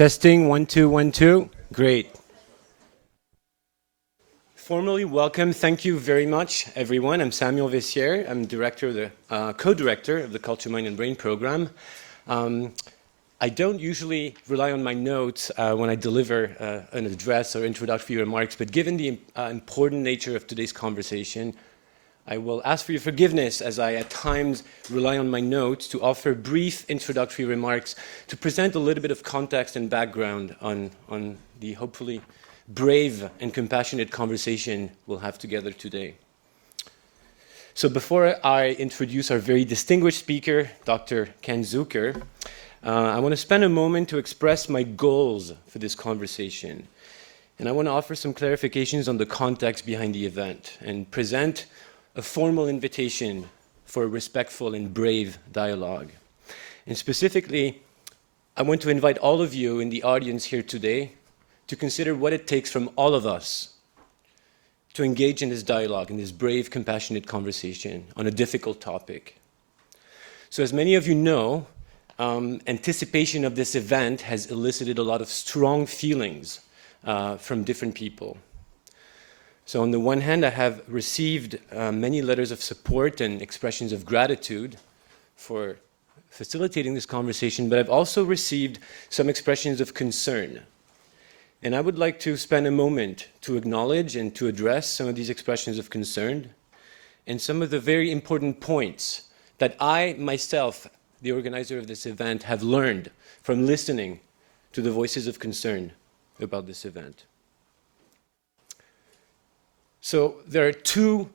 Testing, 1, 2, 1, 2. Great. Formally welcome. Thank you very much, everyone. I'm Samuel Veissière. I'm co-director of the Culture, Mind, and Brain program. I don't usually rely on my notes when I deliver an address or introductory remarks, but given the important nature of today's conversation, I will ask for your forgiveness as I at times rely on my notes to offer brief introductory remarks to present a little bit of context and background on the hopefully brave and compassionate conversation we'll have together today. So before I introduce our very distinguished speaker, Dr. Ken Zucker, I want to spend a moment to express my goals for this conversation. And I want to offer some clarifications on the context behind the event and present a formal invitation for a respectful and brave dialogue. And specifically, I want to invite all of you in the audience here today to consider what it takes from all of us to engage in this dialogue, in this brave, compassionate conversation on a difficult topic. So as many of you know, anticipation of this event has elicited a lot of strong feelings from different people. So on the one hand, I have received many letters of support and expressions of gratitude for facilitating this conversation, but I've also received some expressions of concern. And I would like to spend a moment to acknowledge and to address some of these expressions of concern and some of the very important points that I myself, the organizer of this event, have learned from listening to the voices of concern about this event. So there are two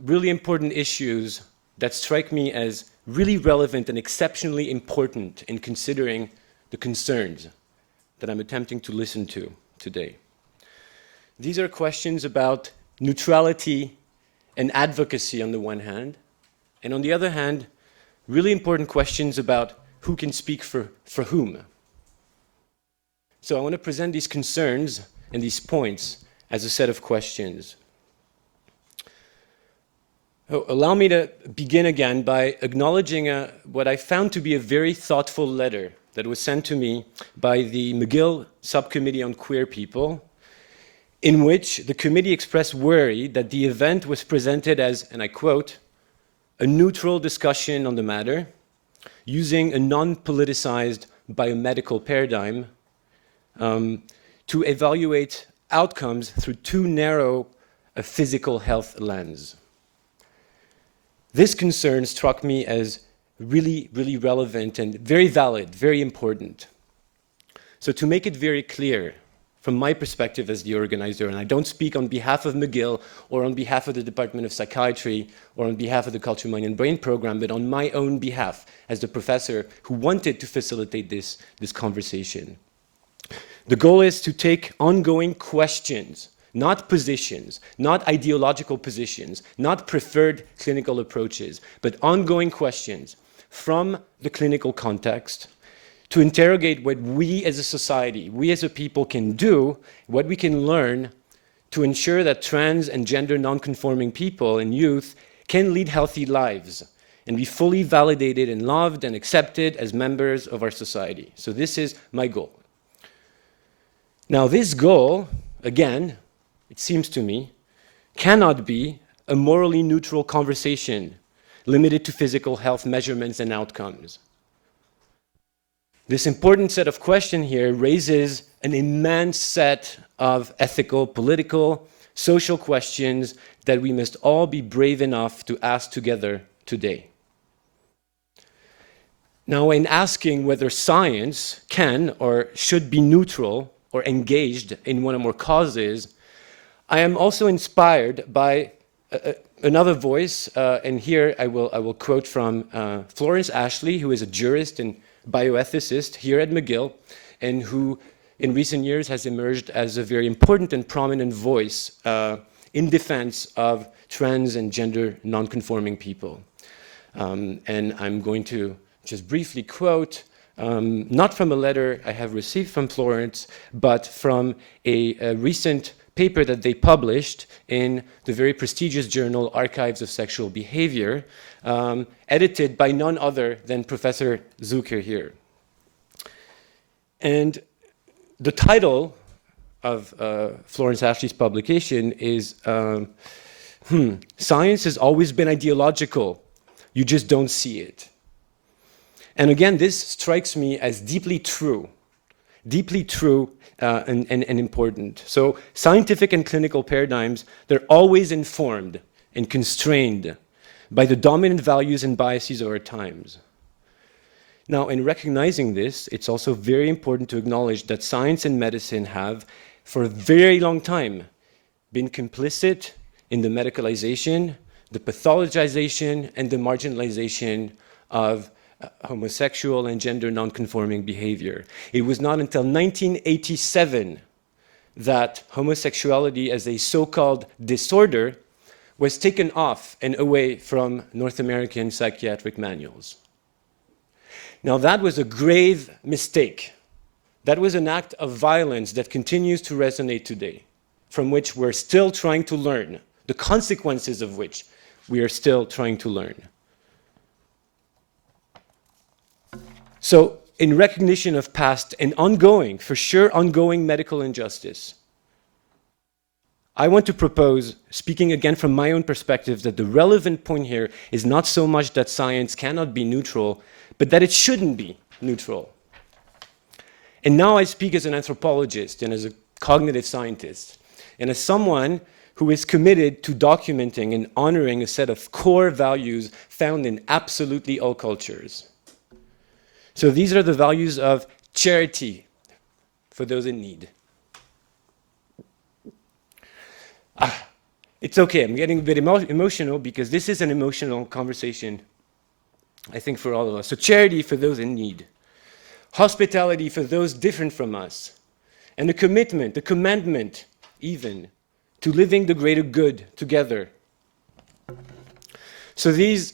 really important issues that strike me as really relevant and exceptionally important in considering the concerns that I'm attempting to listen to today. These are questions about neutrality and advocacy on the one hand, and on the other hand, really important questions about who can speak for whom. So I want to present these concerns and these points as a set of questions. Allow me to begin again by acknowledging what I found to be a very thoughtful letter that was sent to me by the McGill Subcommittee on Queer People, in which the committee expressed worry that the event was presented as, and I quote, a neutral discussion on the matter, using a non-politicized biomedical paradigm to evaluate outcomes through too narrow a physical health lens. This concern struck me as really, really relevant and very valid, very important. So to make it very clear, from my perspective as the organizer, and I don't speak on behalf of McGill or on behalf of the Department of Psychiatry or on behalf of the Culture, Mind, and Brain program, but on my own behalf as the professor who wanted to facilitate this conversation. The goal is to take ongoing questions, not positions, not ideological positions, not preferred clinical approaches, but ongoing questions from the clinical context to interrogate what we as a society, we as a people can do, what we can learn to ensure that trans and gender non-conforming people and youth can lead healthy lives and be fully validated and loved and accepted as members of our society. So this is my goal. Now, this goal, again, it seems to me, cannot be a morally neutral conversation limited to physical health measurements and outcomes. This important set of questions here raises an immense set of ethical, political, social questions that we must all be brave enough to ask together today. Now, in asking whether science can or should be neutral or engaged in one or more causes, I am also inspired by another voice, and here I will quote from Florence Ashley, who is a jurist and bioethicist here at McGill, and who in recent years has emerged as a very important and prominent voice in defense of trans and gender non-conforming people. And I'm going to just briefly quote, not from a letter I have received from Florence, but from a recent paper that they published in the very prestigious journal Archives of Sexual Behavior, edited by none other than Professor Zucker here. And the title of Florence Ashley's publication is Science has always been ideological. You just don't see it. And again, this strikes me as deeply true and important. So scientific and clinical paradigms, they're always informed and constrained by the dominant values and biases of our times. Now, in recognizing this, it's also very important to acknowledge that science and medicine have, for a very long time, been complicit in the medicalization, the pathologization, and the marginalization of homosexual and gender nonconforming behavior. It was not until 1987 that homosexuality as a so-called disorder was taken off and away from North American psychiatric manuals. Now, that was a grave mistake. That was an act of violence that continues to resonate today, from which we're still trying to learn, the consequences of which we are still trying to learn. So, in recognition of past and ongoing, for sure ongoing medical injustice, I want to propose, speaking again from my own perspective, that the relevant point here is not so much that science cannot be neutral, but that it shouldn't be neutral. And now I speak as an anthropologist and as a cognitive scientist, and as someone who is committed to documenting and honoring a set of core values found in absolutely all cultures. So these are the values of charity for those in need. It's okay, I'm getting a bit emotional because this is an emotional conversation, I think, for all of us. So charity for those in need, hospitality for those different from us, and a commitment, a commandment even, to living the greater good together. So these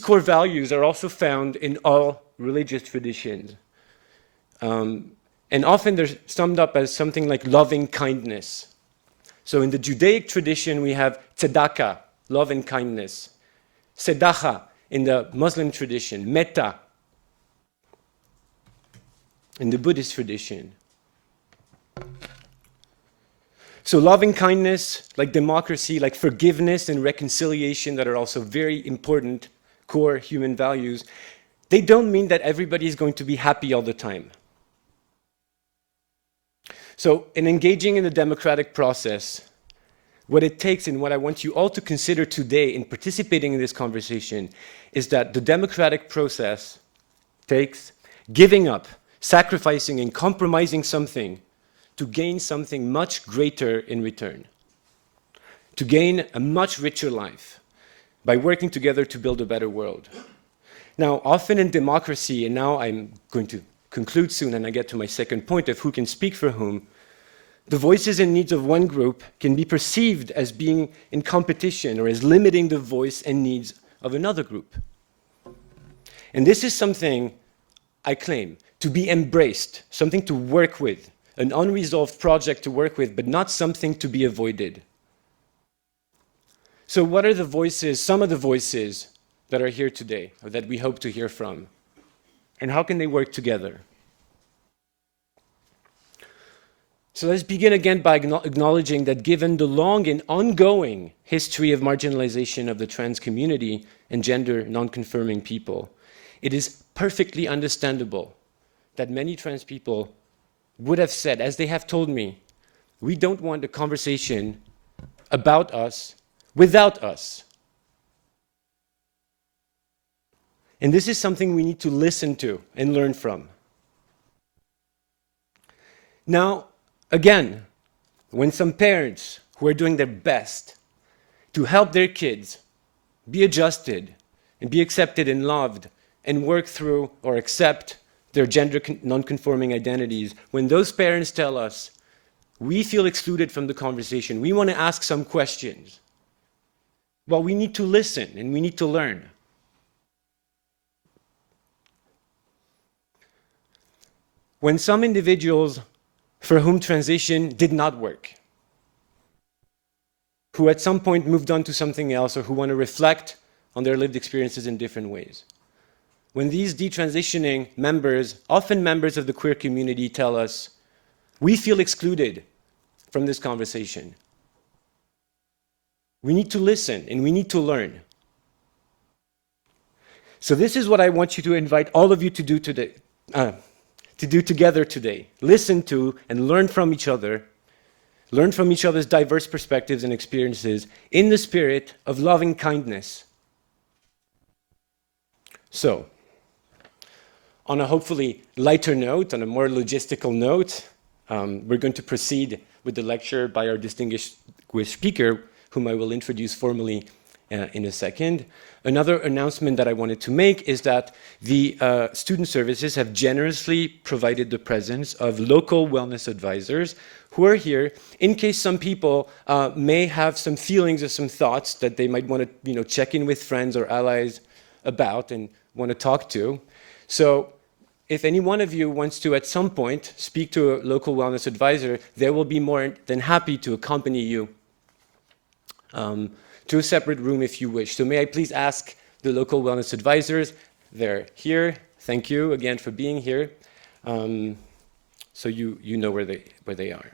core values are also found in all religious traditions. And often they're summed up as something like loving kindness. So in the Judaic tradition, we have tzedakah, love and kindness. Sedacha in the Muslim tradition, metta in the Buddhist tradition. So loving kindness, like democracy, like forgiveness and reconciliation, that are also very important core human values, they don't mean that everybody is going to be happy all the time. So in engaging in the democratic process, what it takes and what I want you all to consider today in participating in this conversation is that the democratic process takes giving up, sacrificing and compromising something to gain something much greater in return, to gain a much richer life by working together to build a better world. Now, often in democracy, and now I'm going to conclude soon and I get to my second point of who can speak for whom, the voices and needs of one group can be perceived as being in competition or as limiting the voice and needs of another group. And this is something I claim to be embraced, something to work with, an unresolved project to work with, but not something to be avoided. So what are the voices, some of the voices that are here today, or that we hope to hear from? And how can they work together? So let's begin again by acknowledging that given the long and ongoing history of marginalization of the trans community and gender non-conforming people, it is perfectly understandable that many trans people would have said, as they have told me, we don't want a conversation about us without us. And this is something we need to listen to and learn from. Now, again, when some parents who are doing their best to help their kids be adjusted and be accepted and loved and work through or accept their gender non-conforming identities, when those parents tell us, we feel excluded from the conversation, we want to ask some questions, well, we need to listen and we need to learn. When some individuals for whom transition did not work, who at some point moved on to something else or who want to reflect on their lived experiences in different ways, when these detransitioning members, often members of the queer community, tell us, we feel excluded from this conversation. We need to listen and we need to learn. So this is what I want you to invite all of you to do today, to do together today. Listen to and learn from each other. Learn from each other's diverse perspectives and experiences in the spirit of loving kindness. So, on a hopefully lighter note, on a more logistical note, we're going to proceed with the lecture by our distinguished speaker, whom I will introduce formally in a second. Another announcement that I wanted to make is that the student services have generously provided the presence of local wellness advisors who are here in case some people may have some feelings or some thoughts that they might want to check in with friends or allies about and want to talk to. So if any one of you wants to at some point speak to a local wellness advisor, they will be more than happy to accompany you to a separate room if you wish. So may I please ask the local wellness advisors, they're here. Thank you again for being here. So you know where they are.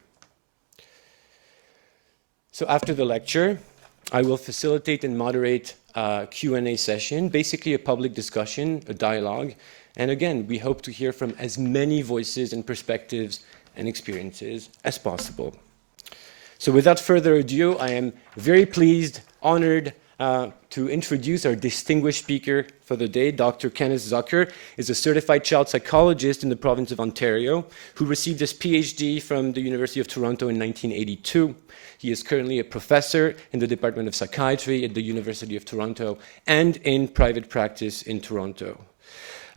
So after the lecture, I will facilitate and moderate a Q&A session, basically a public discussion, a dialogue. And again, we hope to hear from as many voices and perspectives and experiences as possible. So without further ado, I am very pleased, honored to introduce our distinguished speaker for the day. Dr. Kenneth Zucker is a certified child psychologist in the province of Ontario who received his PhD from the University of Toronto in 1982. He is currently a professor in the Department of Psychiatry at the University of Toronto and in private practice in Toronto.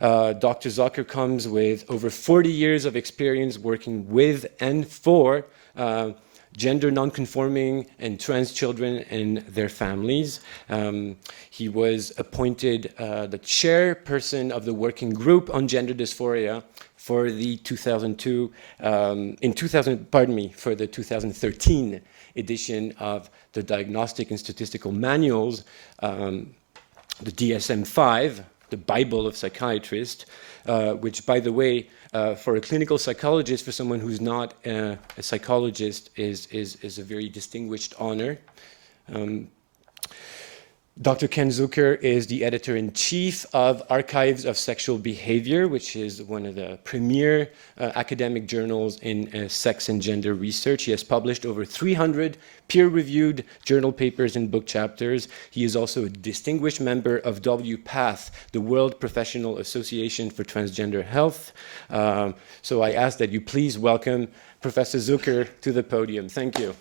Dr. Zucker comes with over 40 years of experience working with and for gender nonconforming and trans children and their families. He was appointed the chairperson of the working group on gender dysphoria for the 2013 edition of the Diagnostic and Statistical Manuals, the DSM-5, the Bible of psychiatrists, which, by the way, for a clinical psychologist, for someone who's not a psychologist, is a very distinguished honor. Dr. Ken Zucker is the editor-in-chief of Archives of Sexual Behavior, which is one of the premier academic journals in sex and gender research. He has published over 300 peer-reviewed journal papers and book chapters. He is also a distinguished member of WPATH, the World Professional Association for Transgender Health. So I ask that you please welcome Professor Zucker to the podium. Thank you.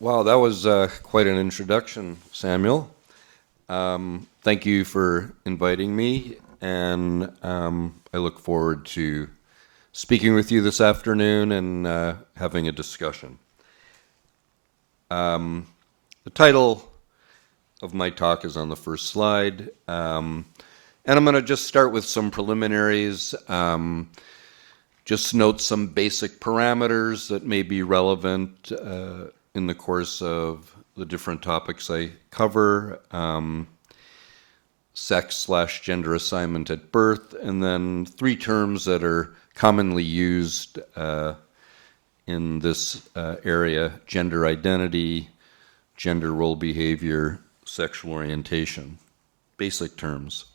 Wow, that was quite an introduction, Samuel. Thank you for inviting me, and I look forward to speaking with you this afternoon and having a discussion. The title of my talk is on the first slide, and I'm going to just start with some preliminaries, just note some basic parameters that may be relevant in the course of the different topics I cover, sex/gender assignment at birth, and then 3 terms that are commonly used in this area: gender identity, gender role behavior, sexual orientation. Basic terms.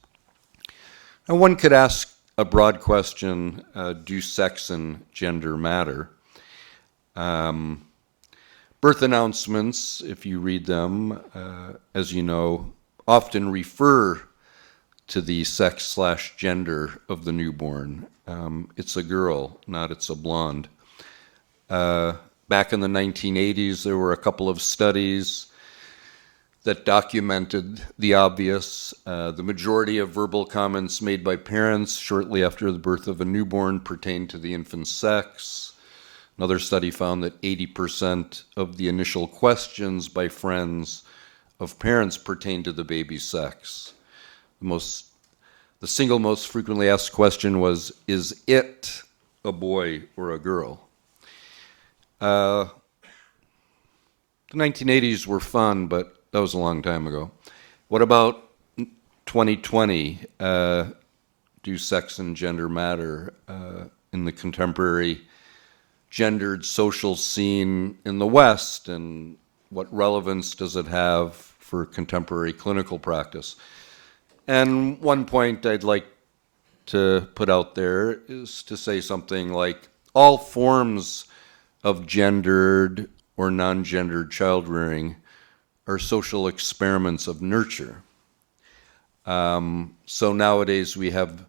And one could ask a broad question, do sex and gender matter? Birth announcements, if you read them, as you know, often refer to the sex/gender of the newborn. It's a girl, not it's a blonde. Back in the 1980s, there were a couple of studies that documented the obvious. The majority of verbal comments made by parents shortly after the birth of a newborn pertained to the infant's sex. Another study found that 80% of the initial questions by friends of parents pertained to the baby's sex. The single most frequently asked question was, is it a boy or a girl? The 1980s were fun, but that was a long time ago. What about 2020? Do sex and gender matter in the contemporary gendered social scene in the West, and what relevance does it have for contemporary clinical practice? And one point I'd like to put out there is to say something like, all forms of gendered or non-gendered child rearing are social experiments of nurture. So nowadays we have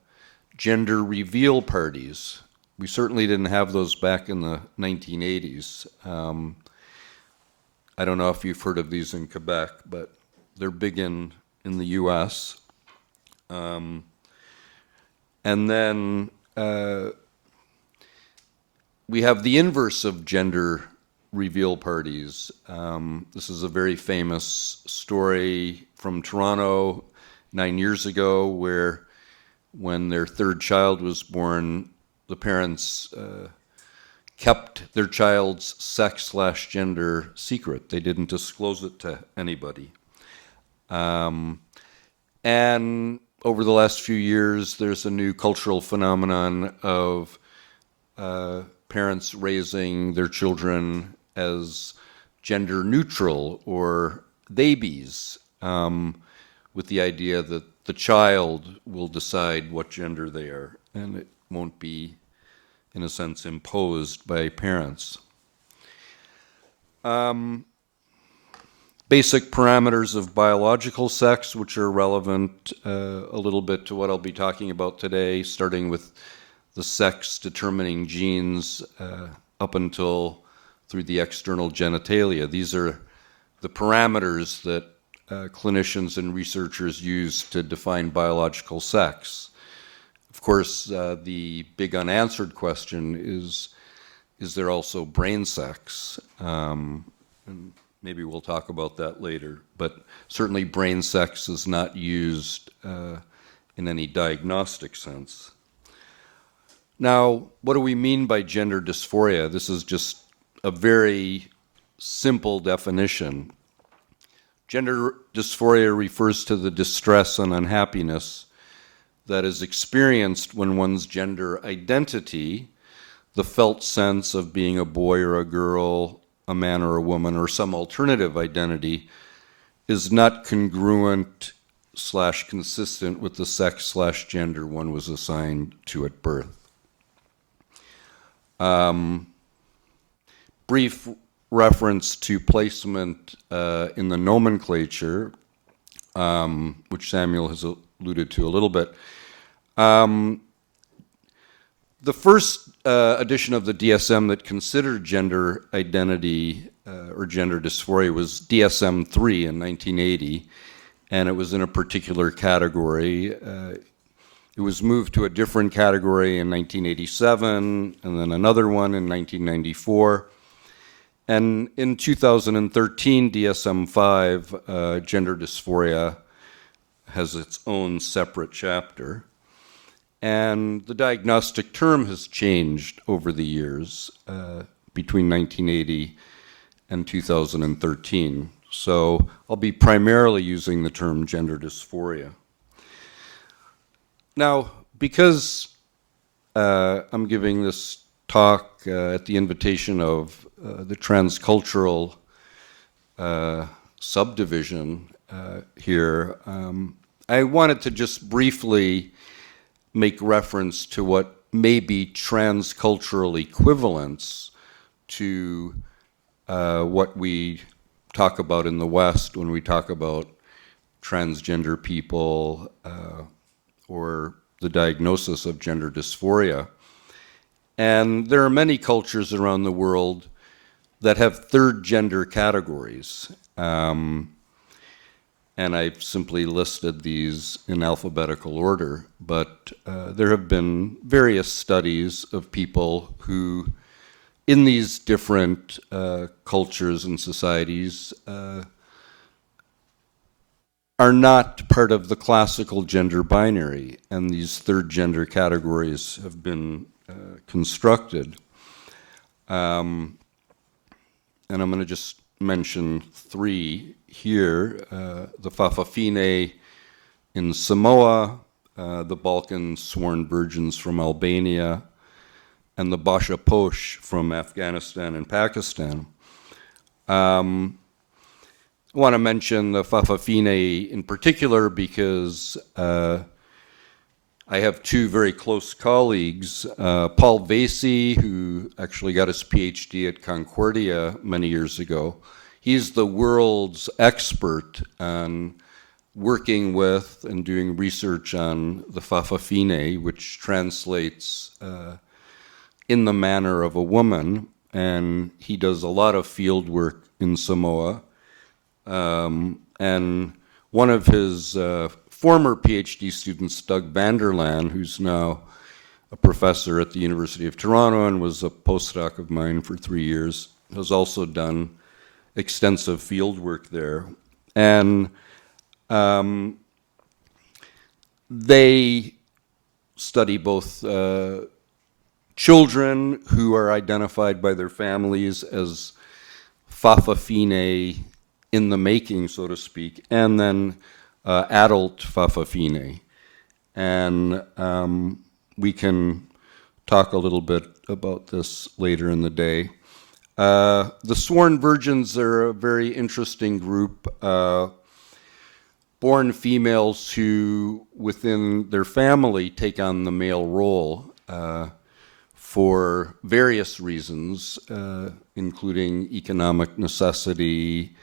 gender reveal parties. We certainly didn't have those back in the 1980s. I don't know if you've heard of these in Quebec, but they're big in the US. And then we have the inverse of gender reveal parties. This is a very famous story from Toronto 9 years ago, where when their third child was born, the parents kept their child's sex/gender secret. They didn't disclose it to anybody. And over the last few years, there's a new cultural phenomenon of parents raising their children as gender neutral or babies, with the idea that the child will decide what gender they are, and it won't be, in a sense, imposed by parents. Basic parameters of biological sex, which are relevant a little bit to what I'll be talking about today, starting with the sex-determining genes up until through the external genitalia. These are the parameters that clinicians and researchers use to define biological sex. Of course, the big unanswered question is there also brain sex? And maybe we'll talk about that later, but certainly brain sex is not used in any diagnostic sense. Now, what do we mean by gender dysphoria? This is just a very simple definition. Gender dysphoria refers to the distress and unhappiness that is experienced when one's gender identity, the felt sense of being a boy or a girl, a man or a woman, or some alternative identity, is not congruent / consistent with the sex / gender one was assigned to at birth. Brief reference to placement in the nomenclature, which Samuel has alluded to a little bit. The first edition of the DSM that considered gender identity or gender dysphoria was DSM-3 in 1980, and it was in a particular category. It was moved to a different category in 1987, and then another one in 1994. And in 2013, DSM-5, gender dysphoria, has its own separate chapter. And the diagnostic term has changed over the years between 1980 and 2013. So I'll be primarily using the term gender dysphoria. Now, because I'm giving this talk at the invitation of the transcultural subdivision here, I wanted to just briefly make reference to what may be transcultural equivalents to what we talk about in the West when we talk about transgender people or the diagnosis of gender dysphoria. And there are many cultures around the world that have third gender categories. and I've simply listed these in alphabetical order. But there have been various studies of people who, in these different cultures and societies, are not part of the classical gender binary, and these third gender categories have been constructed. And I'm going to just mention three here. The Fa'afafine in Samoa, the Balkan sworn virgins from Albania, and the Basha Posh from Afghanistan and Pakistan. I want to mention the Fa'afafine in particular because I have two very close colleagues, Paul Veissière, who actually got his PhD at Concordia many years ago. He's the world's expert on working with and doing research on the Fa'afafine, which translates in the manner of a woman, and he does a lot of field work in Samoa. And one of his former PhD students, Doug Vanderlaan, who's now a professor at the University of Toronto and was a postdoc of mine for 3 years, has also done extensive field work there. And they study both children who are identified by their families as Fa'afafine in the making, so to speak, and then adult Fa'afafine. And we can talk a little bit about this later in the day. The sworn virgins are a very interesting group. Born females who, within their family, take on the male role for various reasons, including economic necessity,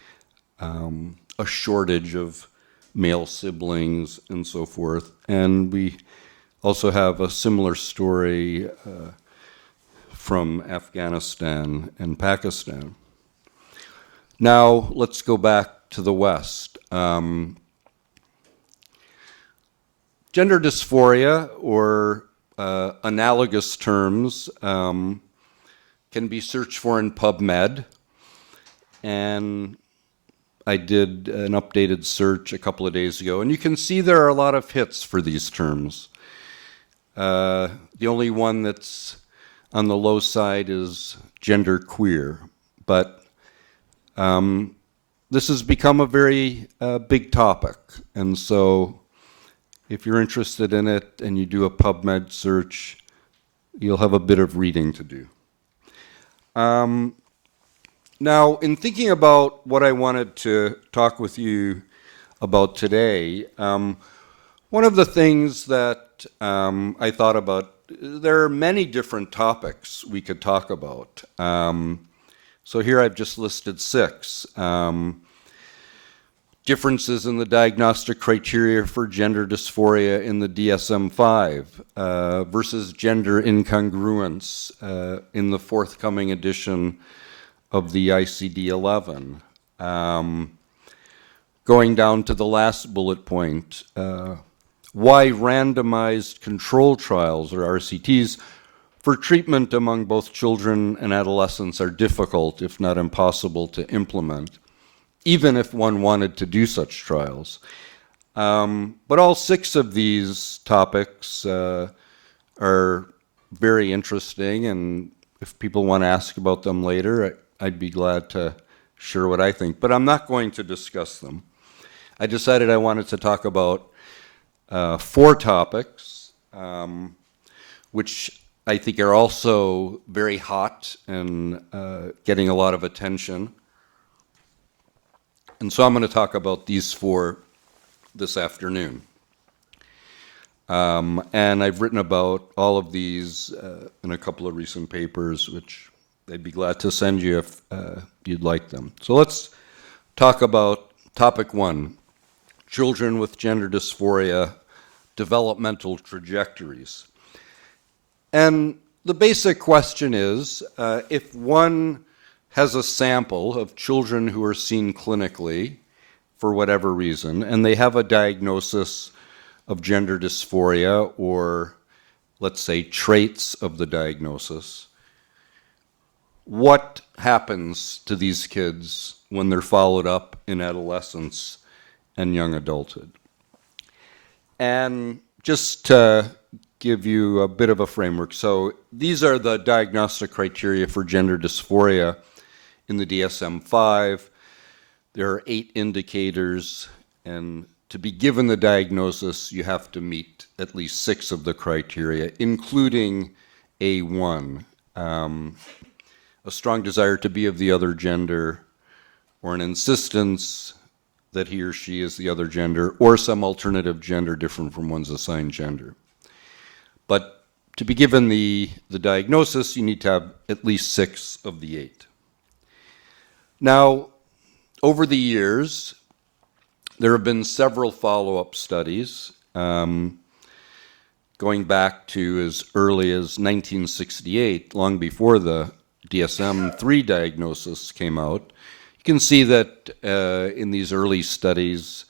a shortage of male siblings, and so forth. And we also have a similar story from Afghanistan and Pakistan. Now, let's go back to the West. Gender dysphoria, or analogous terms, can be searched for in PubMed. And I did an updated search a couple of days ago, and you can see there are a lot of hits for these terms. The only one that's on the low side is gender queer, but this has become a very big topic, and so if you're interested in it and you do a PubMed search, you'll have a bit of reading to do. Now, in thinking about what I wanted to talk with you about today, one of the things that I thought about, there are many different topics we could talk about. So here I've just listed 6. Differences in the diagnostic criteria for gender dysphoria in the DSM-5 versus gender incongruence in the forthcoming edition of the ICD-11. Going down to the last bullet point, why randomized control trials, or RCTs, for treatment among both children and adolescents are difficult, if not impossible, to implement, even if one wanted to do such trials. But all 6 of these topics are very interesting, and if people want to ask about them later, I'd be glad to share what I think, but I'm not going to discuss them. I decided I wanted to talk about 4 topics, which I think are also very hot and getting a lot of attention. And so I'm going to talk about these 4 this afternoon. And I've written about all of these in a couple of recent papers, which I'd be glad to send you if you'd like them. So let's talk about topic 1, children with gender dysphoria, developmental trajectories. And the basic question is, if one has a sample of children who are seen clinically for whatever reason, and they have a diagnosis of gender dysphoria, or let's say traits of the diagnosis, what happens to these kids when they're followed up in adolescence and young adulthood? And just to give you a bit of a framework, so these are the diagnostic criteria for gender dysphoria in the DSM-5. There are 8 indicators, and to be given the diagnosis, you have to meet at least 6 of the criteria, including A1, a strong desire to be of the other gender, or an insistence that he or she is the other gender, or some alternative gender different from one's assigned gender. But to be given the diagnosis, you need to have at least 6 of the 8. Now, over the years, there have been several follow-up studies, going back to as early as 1968, long before the DSM-3 diagnosis came out. You can see that in these early studies,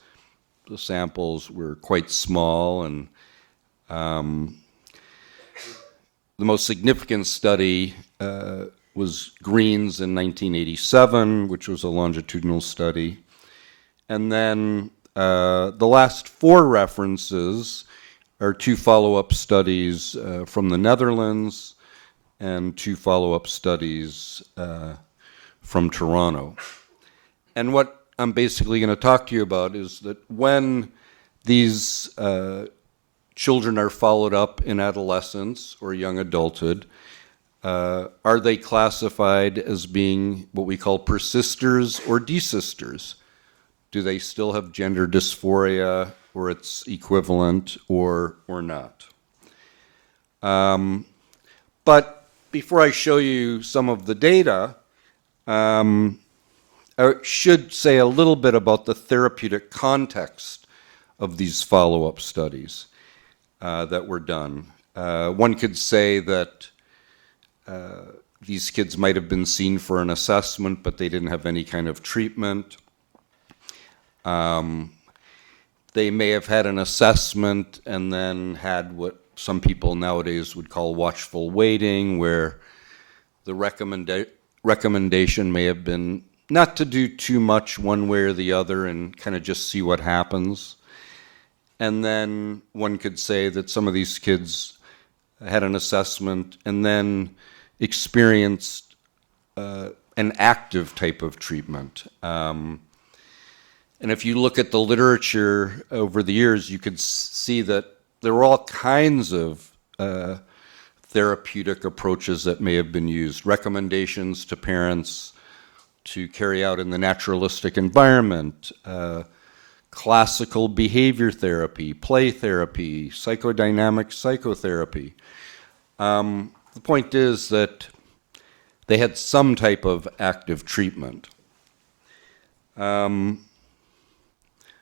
the samples were quite small, and the most significant study was Green's in 1987, which was a longitudinal study. And then the last 4 references are 2 follow-up studies from the Netherlands and 2 follow-up studies from Toronto. And what I'm basically going to talk to you about is that when these children are followed up in adolescence or young adulthood, are they classified as being what we call persisters or desisters? Do they still have gender dysphoria or its equivalent, or not? But before I show you some of the data, I should say a little bit about the therapeutic context of these follow-up studies that were done. One could say that these kids might have been seen for an assessment, but they didn't have any kind of treatment. They may have had an assessment and then had what some people nowadays would call watchful waiting, where the recommendation may have been not to do too much one way or the other and kind of just see what happens. And then one could say that some of these kids had an assessment and then experienced an active type of treatment. And if you look at the literature over the years, you could see that there were all kinds of therapeutic approaches that may have been used. Recommendations to parents to carry out in the naturalistic environment, classical behavior therapy, play therapy, psychodynamic psychotherapy. The point is that they had some type of active treatment.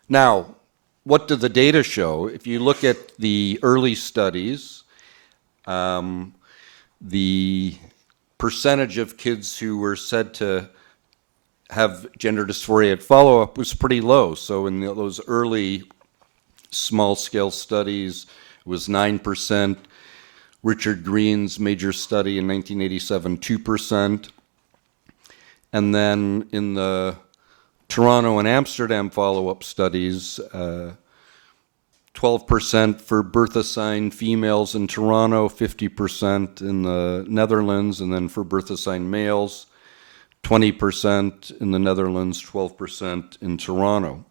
Now, what do the data show? If you look at the early studies, the percentage of kids who were said to have gender dysphoria at follow-up was pretty low. So in those early small-scale studies, it was 9%. Richard Green's major study in 1987, 2%. And then in the Toronto and Amsterdam follow-up studies, 12% for birth-assigned females in Toronto, 50% in the Netherlands, and then for birth-assigned males, 20% in the Netherlands, 12% in Toronto.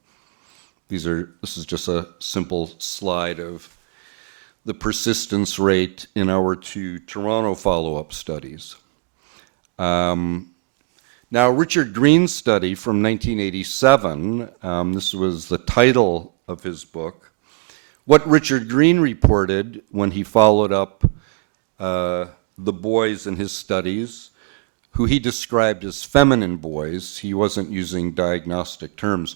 This is just a simple slide of the persistence rate in our 2 Toronto follow-up studies. Now, Richard Green's study from 1987, this was the title of his book. What Richard Green reported when he followed up the boys in his studies, who he described as feminine boys, he wasn't using diagnostic terms.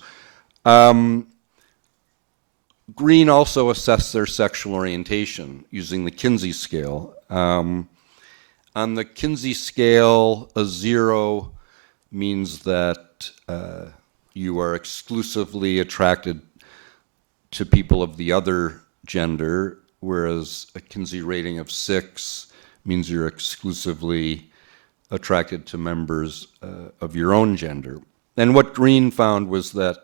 Green also assessed their sexual orientation using the Kinsey scale. On the Kinsey scale, a 0 means that you are exclusively attracted to people of the other gender, whereas a Kinsey rating of 6 means you're exclusively attracted to members of your own gender. And what Green found was that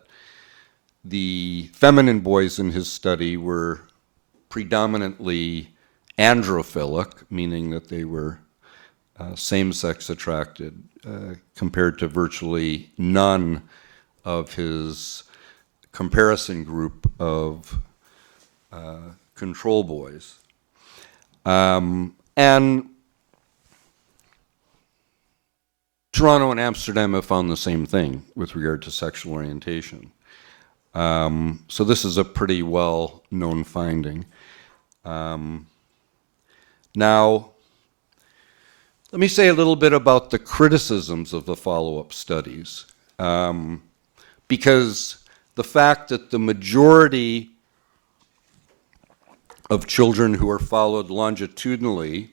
the feminine boys in his study were predominantly androphilic, meaning that they were same-sex attracted, compared to virtually none of his comparison group of control boys. And Toronto and Amsterdam have found the same thing with regard to sexual orientation. So this is a pretty well-known finding. Now, let me say a little bit about the criticisms of the follow-up studies, because the fact that the majority of children who are followed longitudinally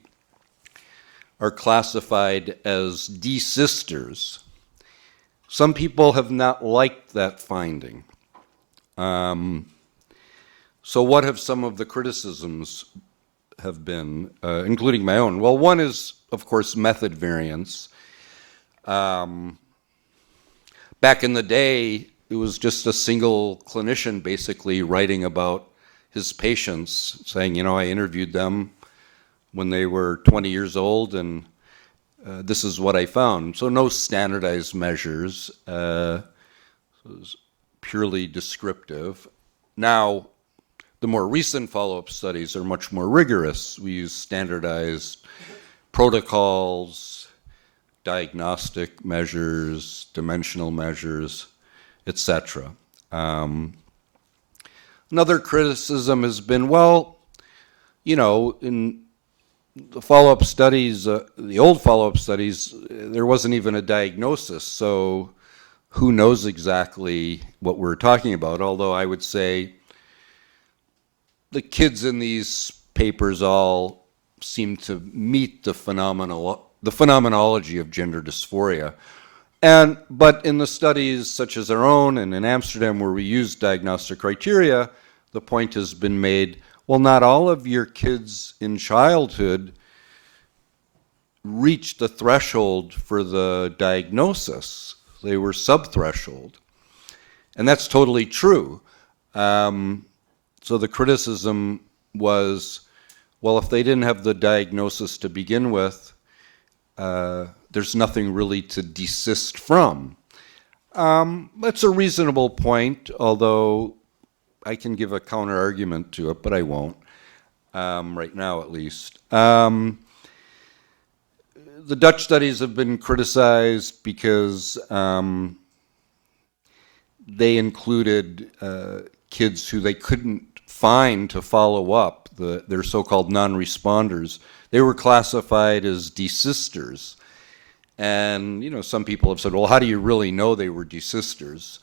are classified as desisters, some people have not liked that finding. So what have some of the criticisms have been, including my own? Well, one is, of course, method variance. Back in the day, it was just a single clinician basically writing about his patients, saying, you know, I interviewed them when they were 20 years old, and this is what I found. So no standardized measures. It was purely descriptive. Now, the more recent follow-up studies are much more rigorous. We use standardized protocols, diagnostic measures, dimensional measures, etc. Another criticism has been, well, you know, in the follow-up studies, the old follow-up studies, there wasn't even a diagnosis, so who knows exactly what we're talking about? Although I would say the kids in these papers all seem to meet the phenomenology of gender dysphoria. But in the studies such as our own and in Amsterdam where we use diagnostic criteria, the point has been made, well, not all of your kids in childhood reached the threshold for the diagnosis. They were sub-threshold. And that's totally true. So the criticism was, well, if they didn't have the diagnosis to begin with, there's nothing really to desist from. That's a reasonable point, although I can give a counter argument to it, but I won't, right now at least. The Dutch studies have been criticized because they included kids who they couldn't find to follow up, their so-called non-responders. They were classified as desisters. And, you know, some people have said, well, how do you really know they were desisters?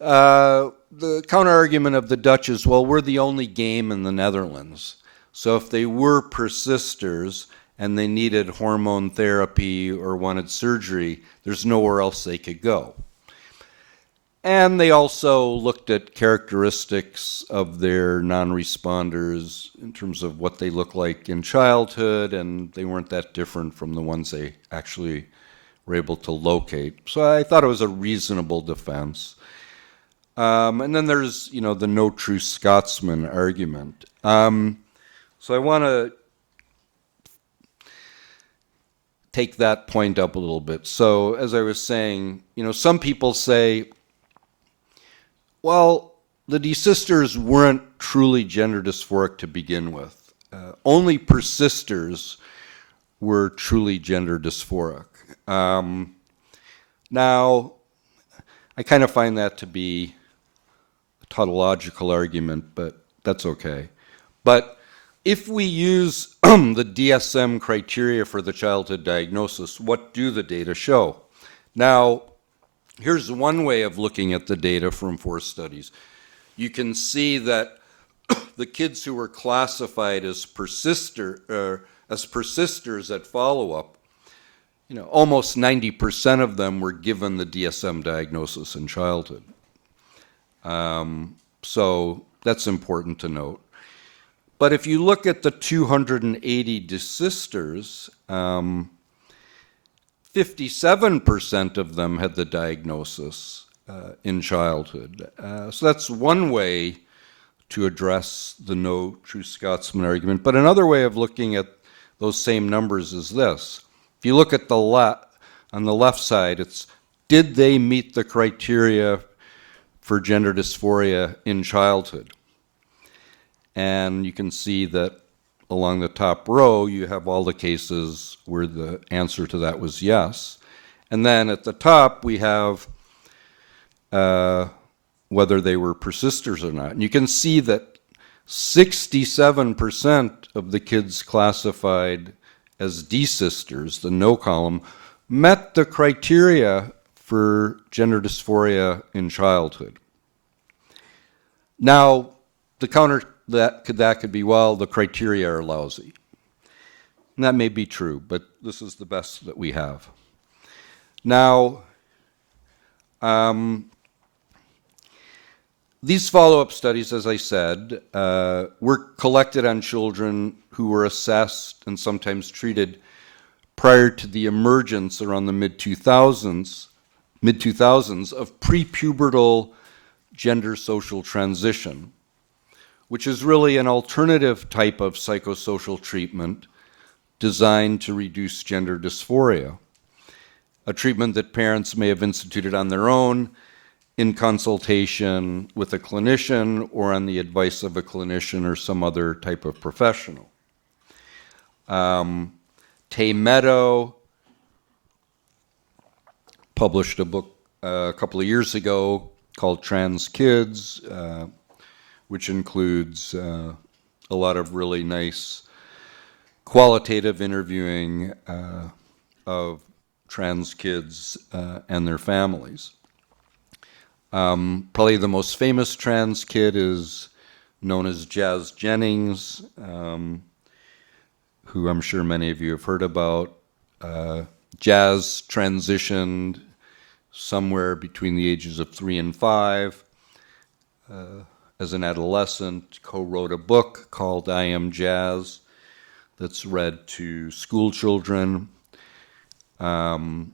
The counter-argument of the Dutch is, well, we're the only game in the Netherlands. So if they were persisters and they needed hormone therapy or wanted surgery, there's nowhere else they could go. And they also looked at characteristics of their non-responders in terms of what they look like in childhood, and they weren't that different from the ones they actually were able to locate. So I thought it was a reasonable defense. And then there's, you know, the no true Scotsman argument. So I want to take that point up a little bit. So as I was saying, you know, some people say, well, the desisters weren't truly gender dysphoric to begin with. Only persisters were truly gender dysphoric. Now, I kind of find that to be a tautological argument, but that's okay. But if we use the DSM criteria for the childhood diagnosis, what do the data show? Now, here's one way of looking at the data from 4 studies. You can see that the kids who were classified as persisters at follow-up almost 90% of them were given the DSM diagnosis in childhood. So that's important to note. But if you look at the 280 desisters, 57% of them had the diagnosis in childhood. So that's one way to address the no true Scotsman argument. But another way of looking at those same numbers is this. If you look at on the left side, it's did they meet the criteria for gender dysphoria in childhood? And you can see that along the top row, you have all the cases where the answer to that was yes. And then at the top, we have whether they were persisters or not. And you can see that 67% of the kids classified as desisters, the no column, met the criteria for gender dysphoria in childhood. Now, the counter that could be, well, the criteria are lousy. And that may be true, but this is the best that we have. Now, these follow-up studies, as I said, were collected on children who were assessed and sometimes treated prior to the emergence around the mid-2000s of prepubertal gender social transition, which is really an alternative type of psychosocial treatment designed to reduce gender dysphoria, a treatment that parents may have instituted on their own in consultation with a clinician or on the advice of a clinician or some other type of professional. Tay Meadow published a book a couple of years ago called Trans Kids, which includes a lot of really nice qualitative interviewing of trans kids and their families. Probably the most famous trans kid is known as Jazz Jennings, who I'm sure many of you have heard about. Jazz transitioned somewhere between the ages of 3 and 5. As an adolescent, co-wrote a book called I Am Jazz that's read to school children. And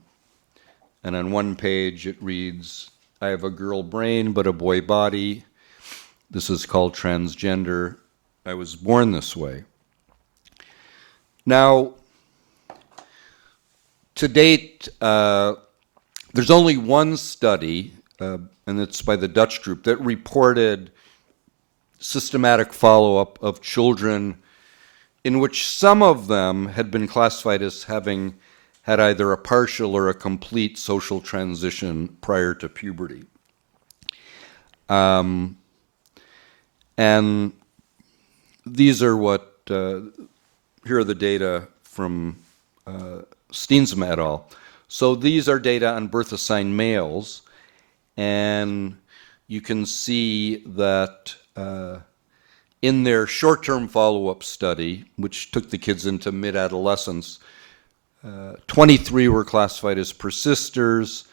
on one page it reads, I have a girl brain but a boy body. This is called transgender. I was born this way. Now, to date, there's only one study, and it's by the Dutch group, that reported systematic follow-up of children in which some of them had been classified as having had either a partial or a complete social transition prior to puberty. And these are here are the data from Steensma et al. So these are data on birth-assigned males, and you can see that in their short-term follow-up study, which took the kids into mid-adolescence, 23 were classified as persisters,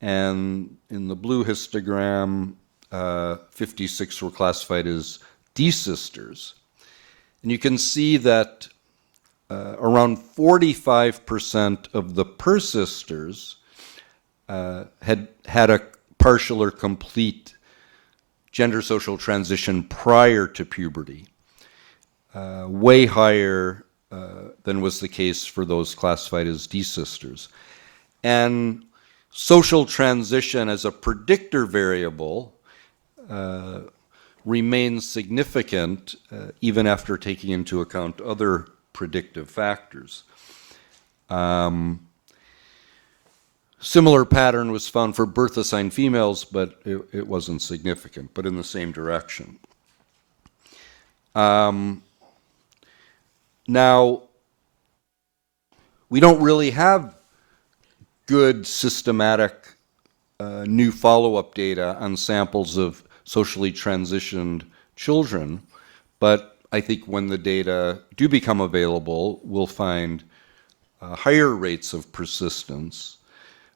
and in the blue histogram, 56 were classified as desisters. And you can see that around 45% of the persisters had had a partial or complete gender social transition prior to puberty, way higher than was the case for those classified as desisters. And social transition as a predictor variable remains significant even after taking into account other predictive factors. Similar pattern was found for birth-assigned females, but it wasn't significant, but in the same direction. Now, we don't really have good systematic new follow-up data on samples of socially transitioned children, but I think when the data do become available, we'll find higher rates of persistence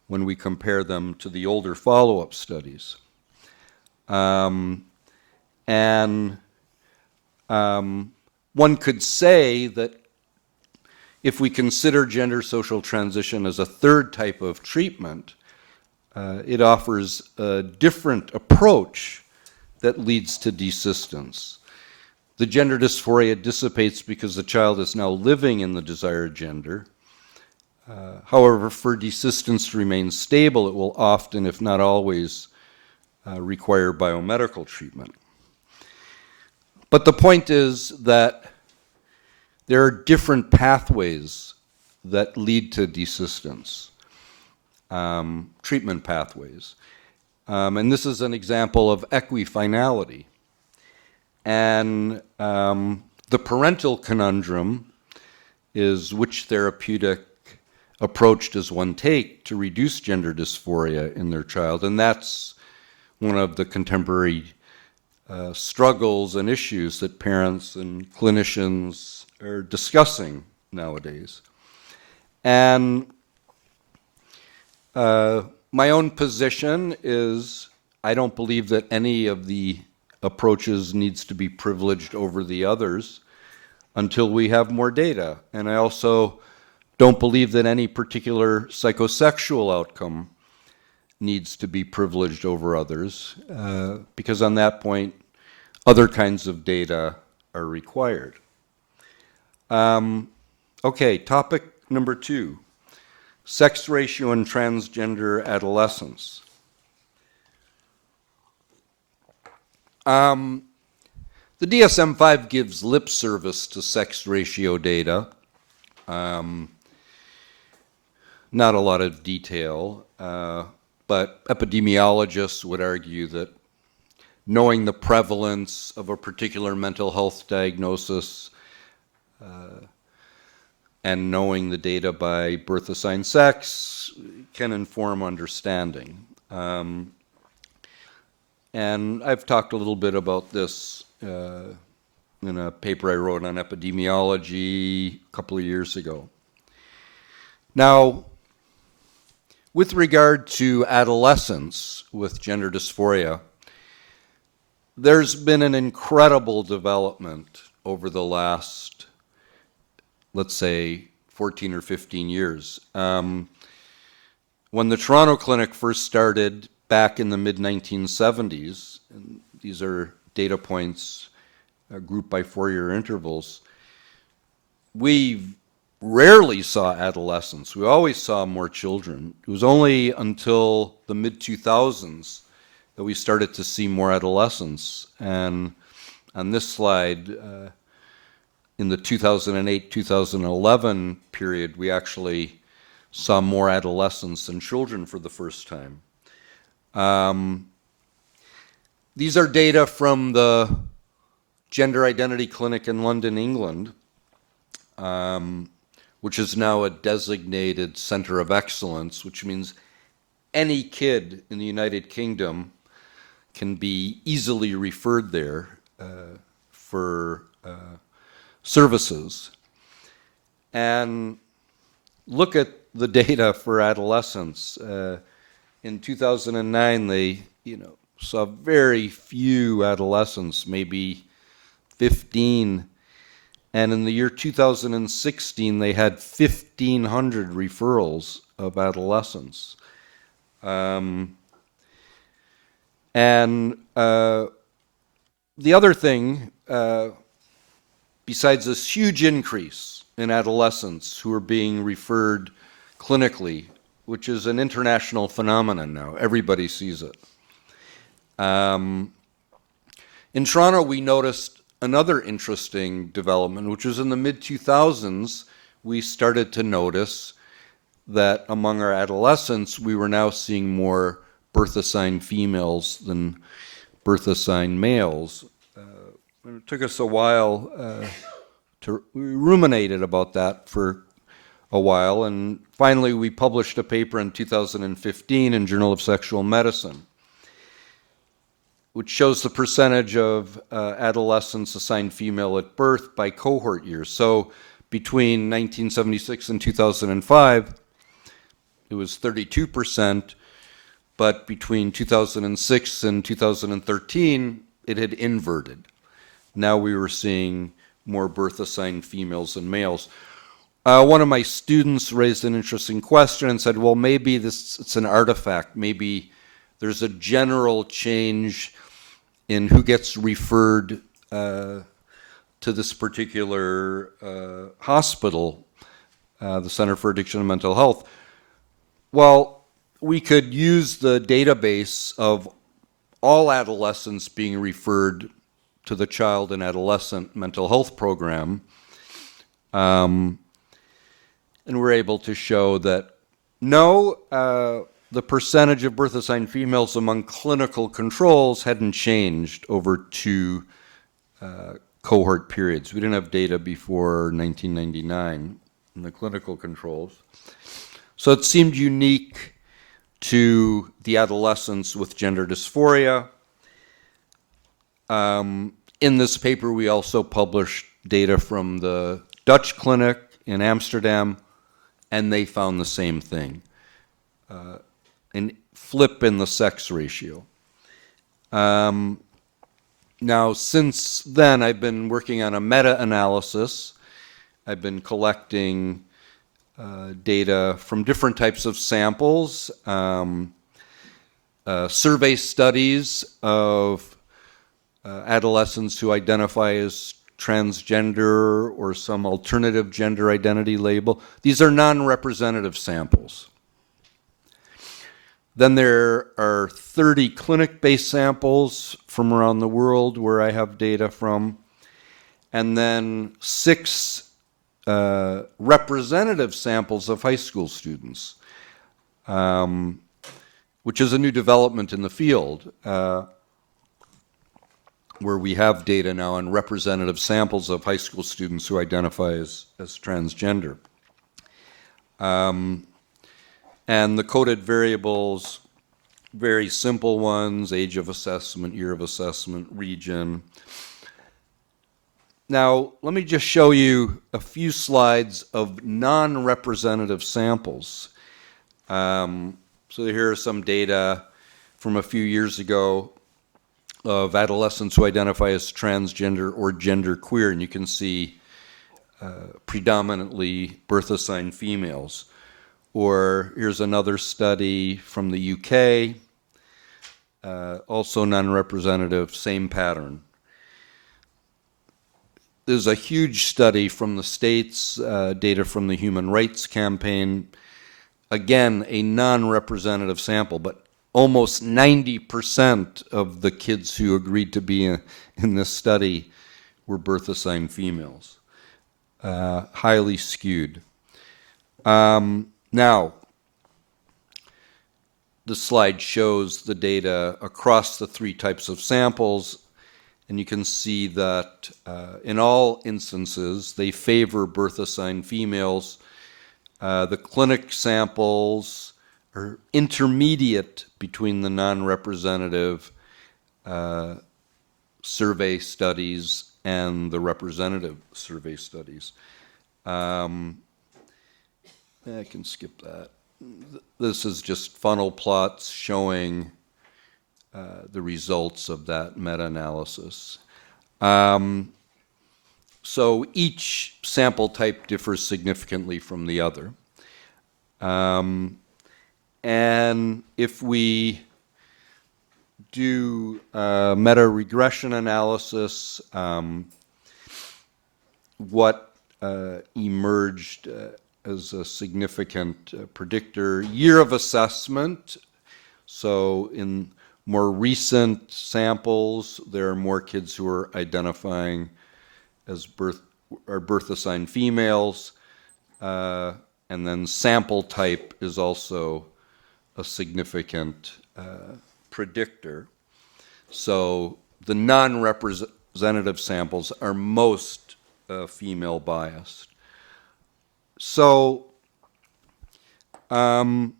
when we compare them to the older follow-up studies. And one could say that if we consider gender social transition as a third type of treatment, it offers a different approach that leads to desistance. The gender dysphoria dissipates because the child is now living in the desired gender. However, for desistance to remain stable, it will often, if not always, require biomedical treatment. But the point is that there are different pathways that lead to desistance, treatment pathways. And this is an example of equifinality. And the parental conundrum is which therapeutic approach does one take to reduce gender dysphoria in their child? And that's one of the contemporary struggles and issues that parents and clinicians are discussing nowadays. And my own position is I don't believe that any of the approaches needs to be privileged over the others until we have more data. And I also don't believe that any particular psychosexual outcome needs to be privileged over others, because on that point, other kinds of data are required. Okay, topic number 2, sex ratio in transgender adolescents. The DSM-5 gives lip service to sex ratio data. Not a lot of detail, but epidemiologists would argue that knowing the prevalence of a particular mental health diagnosis and knowing the data by birth assigned sex can inform understanding. And I've talked a little bit about this in a paper I wrote on epidemiology a couple of years ago. Now, with regard to adolescents with gender dysphoria, there's been an incredible development over the last, let's say, 14 or 15 years. When the Toronto Clinic first started back in the mid-1970s, and these are data points grouped by 4-year intervals, we rarely saw adolescents. We always saw more children. It was only until the mid-2000s that we started to see more adolescents. And on this slide, in the 2008-2011 period, we actually saw more adolescents than children for the first time. These are data from the Gender Identity Clinic in London, England, which is now a designated center of excellence, which means any kid in the United Kingdom can be easily referred there for services. And look at the data for adolescents. In 2009, they saw very few adolescents, maybe 15. And in the year 2016, they had 1,500 referrals of adolescents. And the other thing, besides this huge increase in adolescents who are being referred clinically, which is an international phenomenon now, everybody sees it. In Toronto, we noticed another interesting development, which was in the mid-2000s, we started to notice that among our adolescents, we were now seeing more birth-assigned females than birth-assigned males. It took us a while we ruminated about that for a while, and finally we published a paper in 2015 in Journal of Sexual Medicine, which shows the percentage of adolescents assigned female at birth by cohort years. So between 1976 and 2005, it was 32%, but between 2006 and 2013, it had inverted. Now we were seeing more birth-assigned females than males. One of my students raised an interesting question and said, well, maybe it's an artifact. Maybe there's a general change in who gets referred to this particular hospital, the Center for Addiction and Mental Health. Well, we could use the database of all adolescents being referred to the Child and Adolescent Mental Health Program, and we're able to show that no, the percentage of birth-assigned females among clinical controls hadn't changed over two cohort periods. We didn't have data before 1999 in the clinical controls. So it seemed unique to the adolescents with gender dysphoria. In this paper, we also published data from the Dutch clinic in Amsterdam, and they found the same thing, an flip in the sex ratio. Now, since then, I've been working on a meta-analysis. I've been collecting data from different types of samples, survey studies of adolescents who identify as transgender or some alternative gender identity label. These are non-representative samples. Then there are 30 clinic-based samples from around the world where I have data from, and then 6 representative samples of high school students, which is a new development in the field, where we have data now on representative samples of high school students who identify as transgender. And the coded variables, very simple ones, age of assessment, year of assessment, region. Now, let me just show you a few slides of non-representative samples. So here are some data from a few years ago of adolescents who identify as transgender or genderqueer, and you can see predominantly birth-assigned females. Or here's another study from the UK, also non-representative, same pattern. There's a huge study from the States, data from the Human Rights Campaign. Again, a non-representative sample, but almost 90% of the kids who agreed to be in this study were birth-assigned females. Highly skewed. Now, the slide shows the data across the 3 types of samples, and you can see that in all instances, they favor birth-assigned females. The clinic samples are intermediate between the non-representative survey studies and the representative survey studies. I can skip that. This is just funnel plots showing the results of that meta-analysis. So each sample type differs significantly from the other. And if we do meta-regression analysis, what emerged as a significant predictor, year of assessment. So in more recent samples, there are more kids who are identifying as birth-assigned females, and then sample type is also a significant predictor. So the non-representative samples are most female biased. So the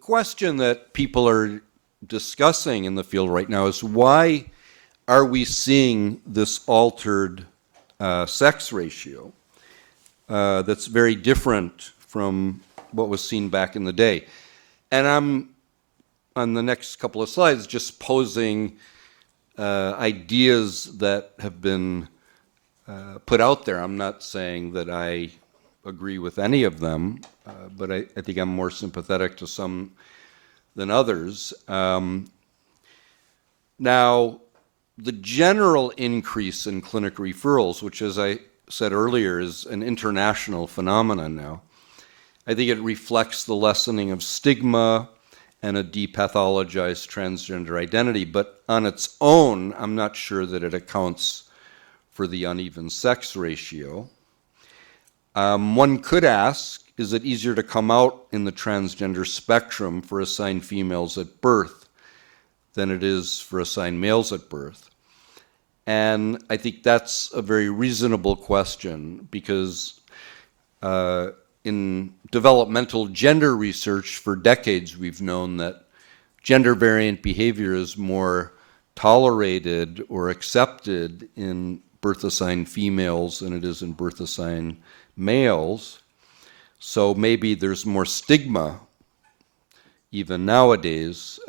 question that people are discussing in the field right now is, why are we seeing this altered sex ratio that's very different from what was seen back in the day. And I'm, on the next couple of slides, just posing ideas that have been put out there. I'm not saying that I agree with any of them, but I think I'm more sympathetic to some than others. Now, the general increase in clinic referrals, which, as I said earlier, is an international phenomenon now, I think it reflects the lessening of stigma and a depathologized transgender identity. But on its own, I'm not sure that it accounts for the uneven sex ratio. One could ask, is it easier to come out in the transgender spectrum for assigned females at birth than it is for assigned males at birth? And I think that's a very reasonable question, because in developmental gender research for decades we've known that gender variant behavior is more tolerated or accepted in birth assigned females than it is in birth assigned males. So maybe there's more stigma even nowadays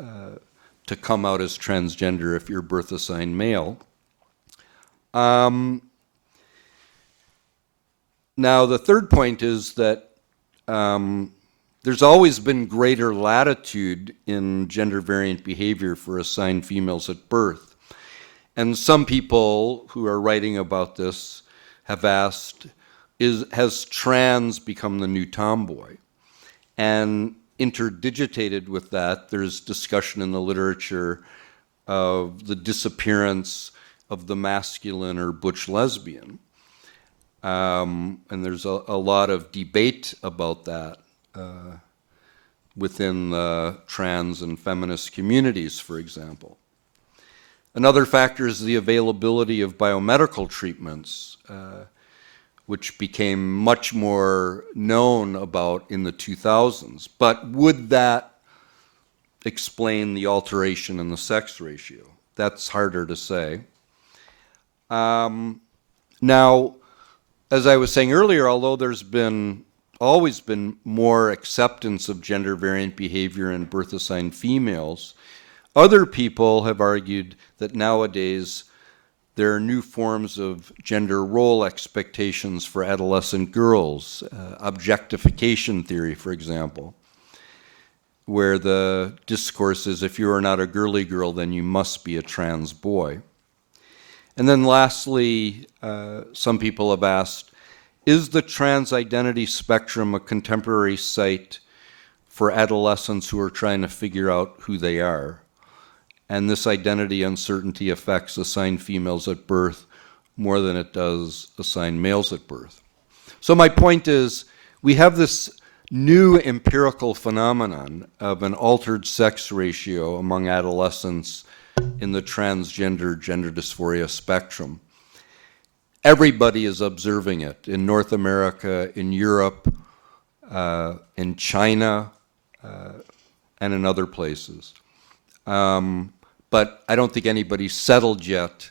to come out as transgender if you're birth assigned male. Now, the third point is that there's always been greater latitude in gender variant behavior for assigned females at birth. And some people who are writing about this have asked, has trans become the new tomboy? And interdigitated with that, there's discussion in the literature of the disappearance of the masculine or butch lesbian. And there's a lot of debate about that within the trans and feminist communities, for example. Another factor is the availability of biomedical treatments, which became much more known about in the 2000s. But would that explain the alteration in the sex ratio? That's harder to say. Now, as I was saying earlier, although there's always been more acceptance of gender variant behavior in birth assigned females, other people have argued that nowadays there are new forms of gender role expectations for adolescent girls, objectification theory, for example, where the discourse is, if you are not a girly girl, then you must be a trans boy. And then lastly, some people have asked, is the trans identity spectrum a contemporary site for adolescents who are trying to figure out who they are? And this identity uncertainty affects assigned females at birth more than it does assigned males at birth. So my point is, we have this new empirical phenomenon of an altered sex ratio among adolescents in the transgender gender dysphoria spectrum. Everybody is observing it in North America, in Europe, in China, and in other places. But I don't think anybody's settled yet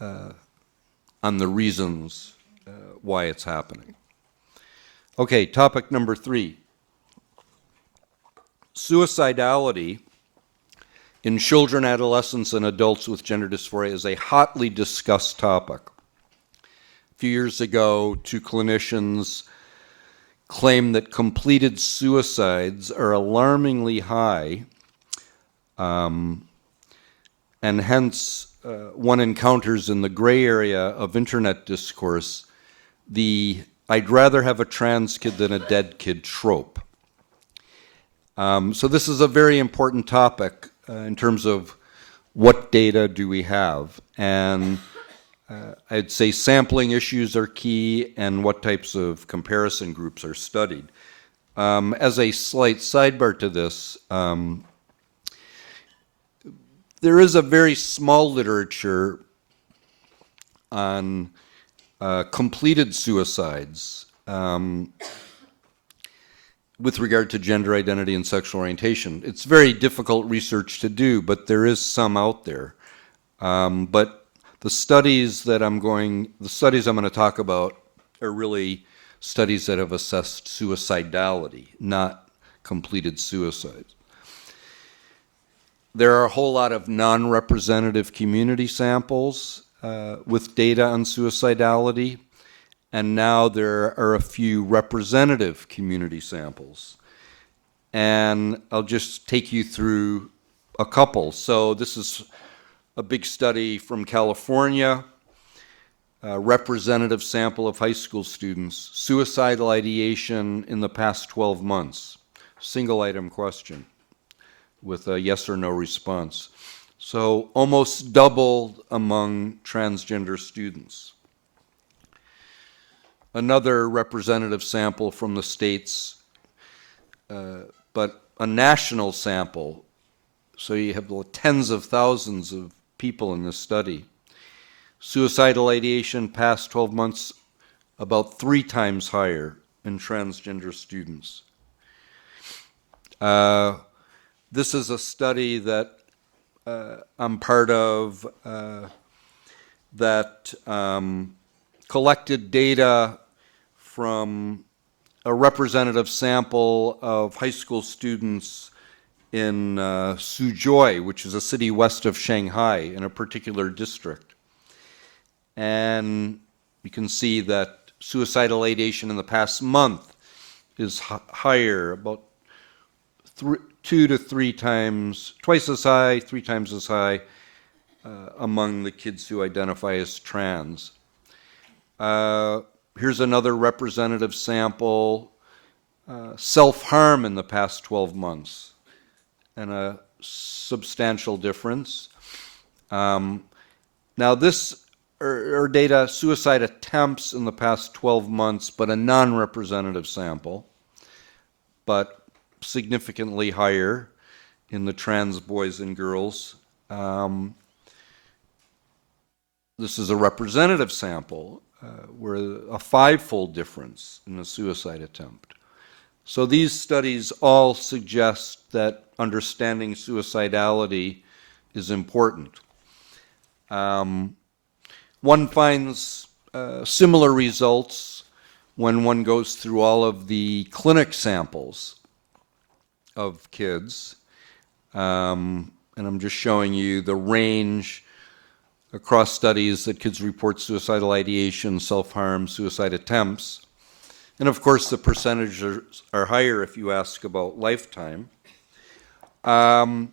on the reasons why it's happening. Okay, topic number 3. Suicidality in children, adolescents, and adults with gender dysphoria is a hotly discussed topic. A few years ago, 2 clinicians claimed that completed suicides are alarmingly high, and hence one encounters in the gray area of internet discourse the "I'd rather have a trans kid than a dead kid" trope. So this is a very important topic in terms of what data do we have, and I'd say sampling issues are key, and what types of comparison groups are studied. As a slight sidebar to this, there is a very small literature on completed suicides with regard to gender identity and sexual orientation. It's very difficult research to do, but there is some out there. But The studies I'm going to talk about are really studies that have assessed suicidality, not completed suicides. There are a whole lot of non-representative community samples with data on suicidality, and now there are a few representative community samples. And I'll just take you through a couple. So this is a big study from California, a representative sample of high school students, suicidal ideation in the past 12 months, single item question with a yes or no response. So almost doubled among transgender students. Another representative sample from the States, but a national sample. So you have tens of thousands of people in this study. Suicidal ideation past 12 months, about 3 times higher in transgender students. This is a study that I'm part of that collected data from a representative sample of high school students in Suzhou, which is a city west of Shanghai in a particular district. And you can see that suicidal ideation in the past month is higher, about 2 to 3 times, twice as high, 3 times as high among the kids who identify as trans. Here's another representative sample, self-harm in the past 12 months, and a substantial difference. Now this are data, suicide attempts in the past 12 months, but a non-representative sample, but significantly higher in the trans boys and girls. This is a representative sample where a 5-fold difference in a suicide attempt. So these studies all suggest that understanding suicidality is important. One finds similar results when one goes through all of the clinic samples of kids. And I'm just showing you the range across studies that kids report suicidal ideation, self-harm, suicide attempts. And of course, the percentages are higher if you ask about lifetime. The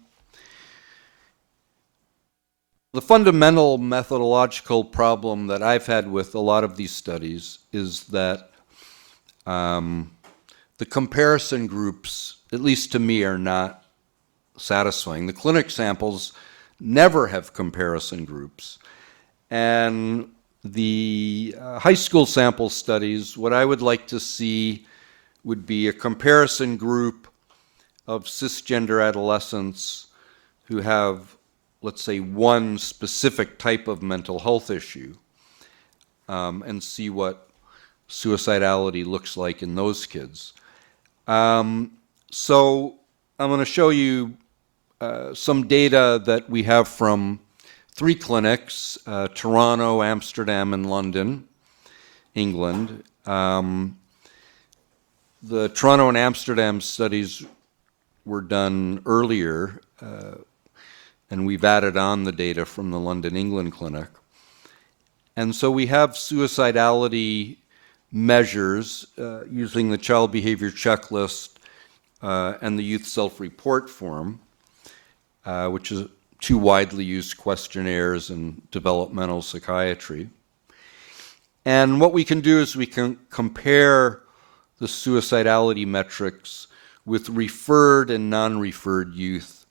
fundamental methodological problem that I've had with a lot of these studies is that the comparison groups, at least to me, are not satisfying. The clinic samples never have comparison groups. And the high school sample studies, what I would like to see would be a comparison group of cisgender adolescents who have, let's say, one specific type of mental health issue, and see what suicidality looks like in those kids. So I'm going to show you some data that we have from 3 clinics, Toronto, Amsterdam, and London, England. The Toronto and Amsterdam studies were done earlier, and we've added on the data from the London, England clinic. And so we have suicidality measures using the child behavior checklist and the youth self-report form, which is 2 widely used questionnaires in developmental psychiatry. And what we can do is we can compare the suicidality metrics with referred and non-referred youth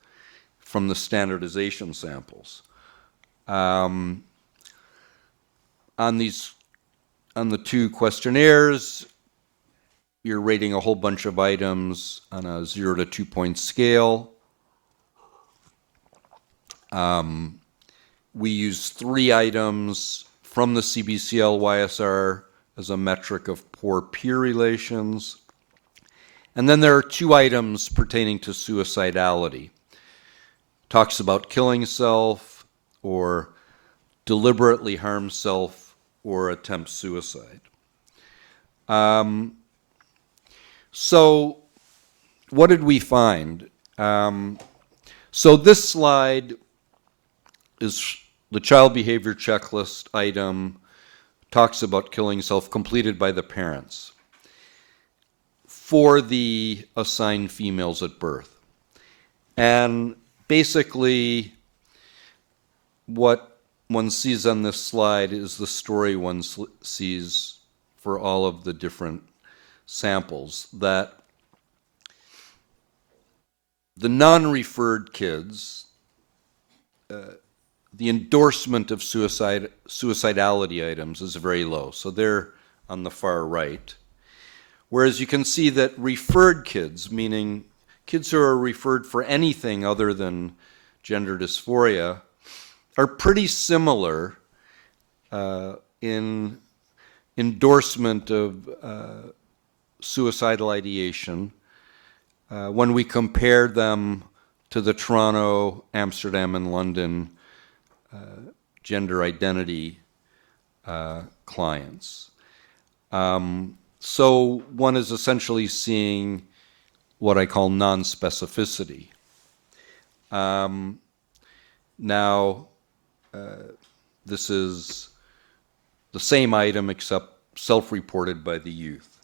from the standardization samples. On the 2 questionnaires, you're rating a whole bunch of items on a 0 to 2 point scale. We use 3 items from the CBCL-YSR as a metric of poor peer relations. And then there are 2 items pertaining to suicidality. Talks about killing self or deliberately harm self or attempt suicide. So what did we find? So this slide is the child behavior checklist item, talks about killing self, completed by the parents for the assigned females at birth. And basically, what one sees on this slide is the story one sees for all of the different samples, that the non-referred kids, the endorsement of suicidality items is very low. So they're on the far right. Whereas you can see that referred kids, meaning kids who are referred for anything other than gender dysphoria, are pretty similar in endorsement of suicidal ideation when we compare them to the Toronto, Amsterdam, and London gender identity clients. So one is essentially seeing what I call non-specificity. Now, this is the same item except self-reported by the youth.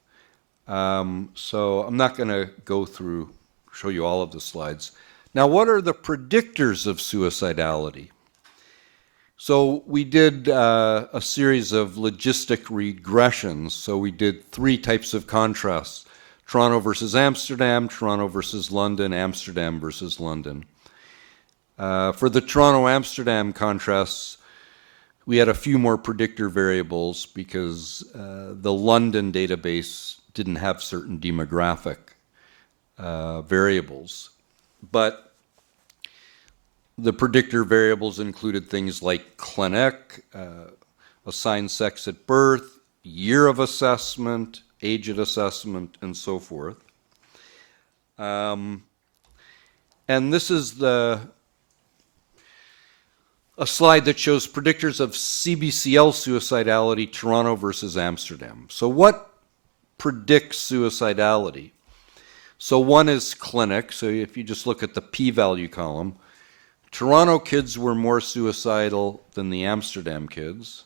So I'm not going to go through, show you all of the slides. Now, what are the predictors of suicidality? So we did a series of logistic regressions. So we did 3 types of contrasts: Toronto versus Amsterdam, Toronto versus London, Amsterdam versus London. For the Toronto-Amsterdam contrasts, we had a few more predictor variables because the London database didn't have certain demographic variables. But the predictor variables included things like clinic, assigned sex at birth, year of assessment, age at assessment, and so forth. And this is a slide that shows predictors of CBCL suicidality, Toronto versus Amsterdam. So what predicts suicidality? So one is clinic. So if you just look at the p-value column, Toronto kids were more suicidal than the Amsterdam kids.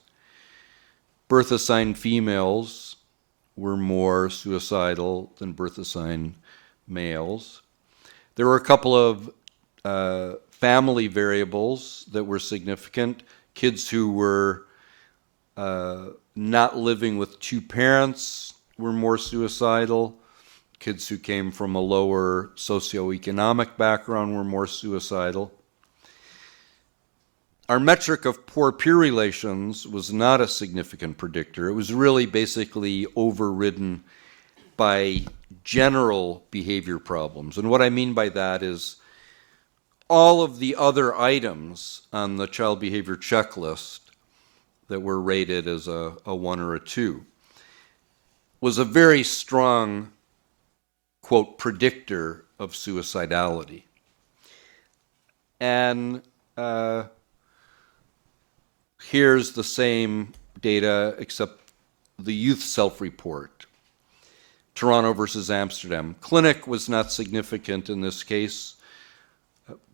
Birth-assigned females were more suicidal than birth-assigned males. There were a couple of family variables that were significant. Kids who were not living with 2 parents were more suicidal. Kids who came from a lower socioeconomic background were more suicidal. Our metric of poor peer relations was not a significant predictor. It was really basically overridden by general behavior problems. And what I mean by that is all of the other items on the child behavior checklist that were rated as a 1 or a 2 was a very strong, quote, predictor of suicidality. And here's the same data except the youth self-report. Toronto versus Amsterdam. Clinic was not significant in this case,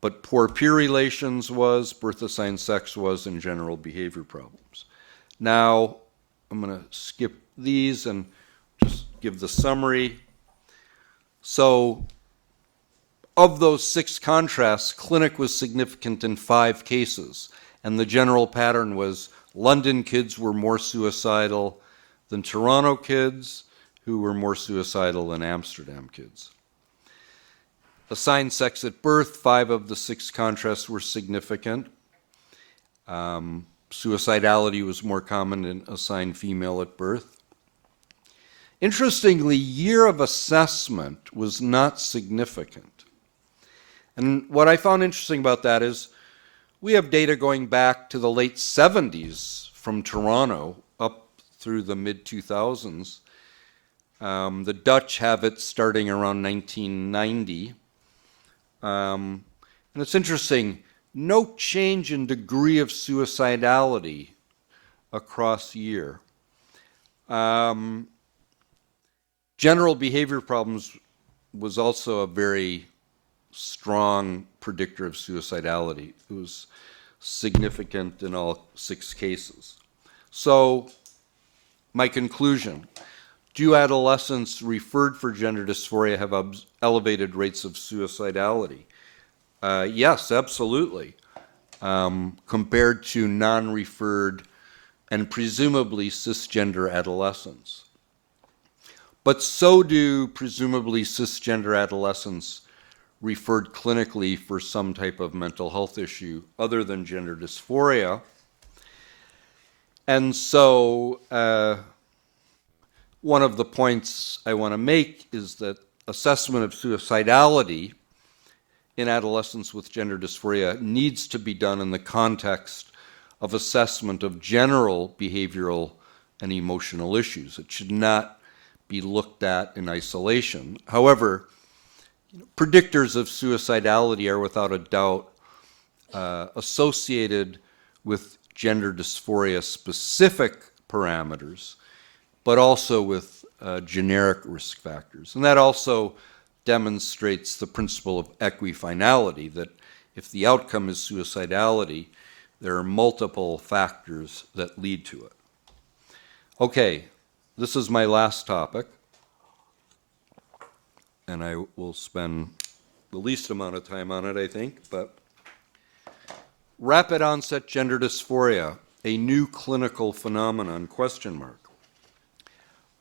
but poor peer relations was, birth-assigned sex was, and general behavior problems. Now, I'm going to skip these and just give the summary. So, of those 6 contrasts, clinic was significant in 5 cases. And the general pattern was London kids were more suicidal than Toronto kids, who were more suicidal than Amsterdam kids. Assigned sex at birth, 5 of the 6 contrasts were significant. Suicidality was more common in assigned female at birth. Interestingly, year of assessment was not significant. And what I found interesting about that is we have data going back to the late 70s from Toronto up through the mid-2000s. The Dutch have it starting around 1990. And it's interesting, no change in degree of suicidality across year. General behavior problems was also a very strong predictor of suicidality. It was significant in all 6 cases. So, my conclusion, do adolescents referred for gender dysphoria have elevated rates of suicidality? Yes, absolutely. Compared to non-referred and presumably cisgender adolescents. But so do presumably cisgender adolescents referred clinically for some type of mental health issue other than gender dysphoria. And so one of the points I want to make is that assessment of suicidality in adolescents with gender dysphoria needs to be done in the context of assessment of general behavioral and emotional issues. It should not be looked at in isolation. However, predictors of suicidality are without a doubt associated with gender dysphoria specific parameters, but also with generic risk factors. And that also demonstrates the principle of equifinality, that if the outcome is suicidality, there are multiple factors that lead to it. Okay, this is my last topic, and I will spend the least amount of time on it, I think, but rapid onset gender dysphoria, a new clinical phenomenon, question mark.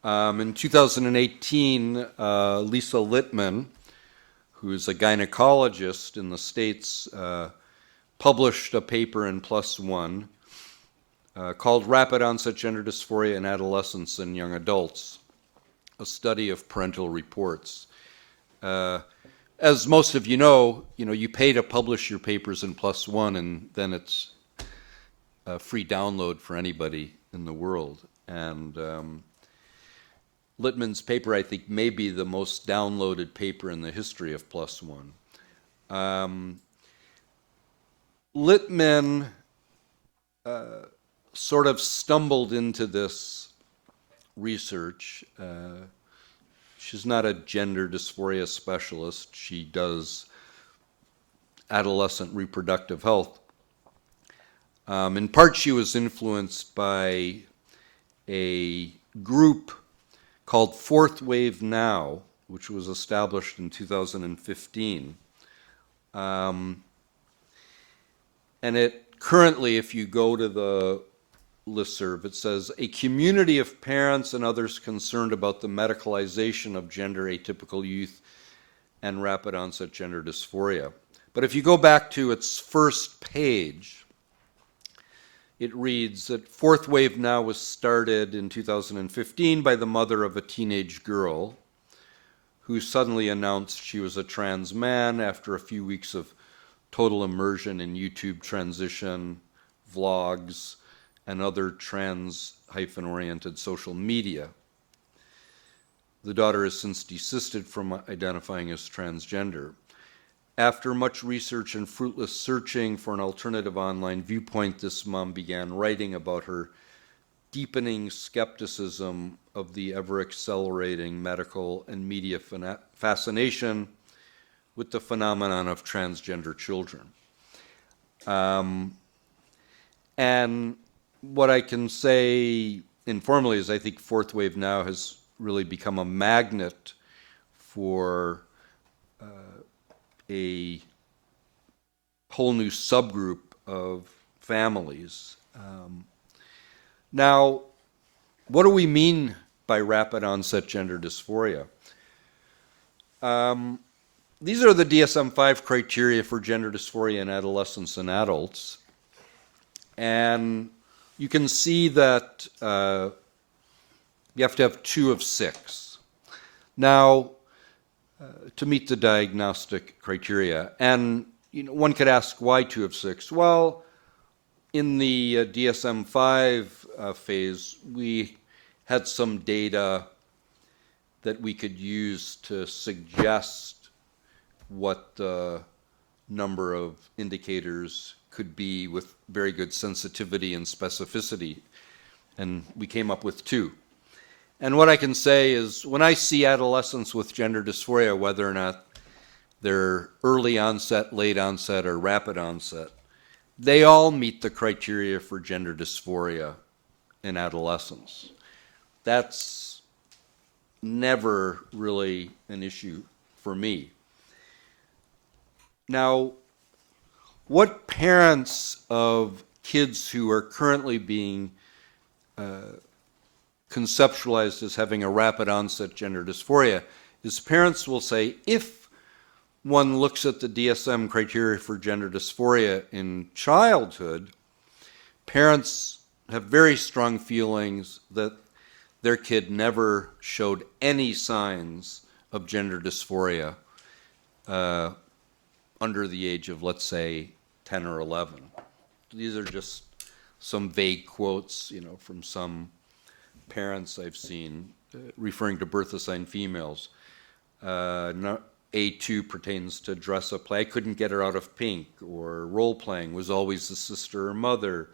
In 2018, Lisa Littman, who is a gynecologist in the States, published a paper in PLOS ONE called Rapid Onset Gender Dysphoria in Adolescents and Young Adults, a study of parental reports. As most of you know, you pay to publish your papers in PLOS ONE, and then it's a free download for anybody in the world. And Littman's paper, I think, may be the most downloaded paper in the history of PLOS ONE. Littman sort of stumbled into this research. She's not a gender dysphoria specialist. She does adolescent reproductive health. In part, she was influenced by a group called Fourth Wave Now, which was established in 2015. And it currently, if you go to the listserv, it says, a community of parents and others concerned about the medicalization of gender atypical youth and rapid onset gender dysphoria. But if you go back to its first page, it reads that Fourth Wave Now was started in 2015 by the mother of a teenage girl who suddenly announced she was a trans man after a few weeks of total immersion in YouTube transition, vlogs, and other trans-oriented social media. The daughter has since desisted from identifying as transgender. After much research and fruitless searching for an alternative online viewpoint, this mom began writing about her deepening skepticism of the ever-accelerating medical and media fascination with the phenomenon of transgender children. And what I can say informally is I think Fourth Wave Now has really become a magnet for a whole new subgroup of families. Now, what do we mean by rapid onset gender dysphoria? These are the DSM-5 criteria for gender dysphoria in adolescents and adults. And you can see that you have to have 2 of 6. Now, to meet the diagnostic criteria. And one could ask, why 2 of 6? Well, in the DSM-5 phase, we had some data that we could use to suggest what the number of indicators could be with very good sensitivity and specificity, and we came up with 2. And what I can say is when I see adolescents with gender dysphoria, whether or not they're early onset, late onset, or rapid onset, they all meet the criteria for gender dysphoria in adolescence. That's never really an issue for me. Now, what parents of kids who are currently being conceptualized as having a rapid onset gender dysphoria is parents will say, if one looks at the DSM criteria for gender dysphoria in childhood, parents have very strong feelings that their kid never showed any signs of gender dysphoria under the age of, let's say, 10 or 11. These are just some vague quotes, from some parents I've seen referring to birth-assigned females. A2 pertains to dress-up play. I couldn't get her out of pink, or role-playing, was always the sister or mother.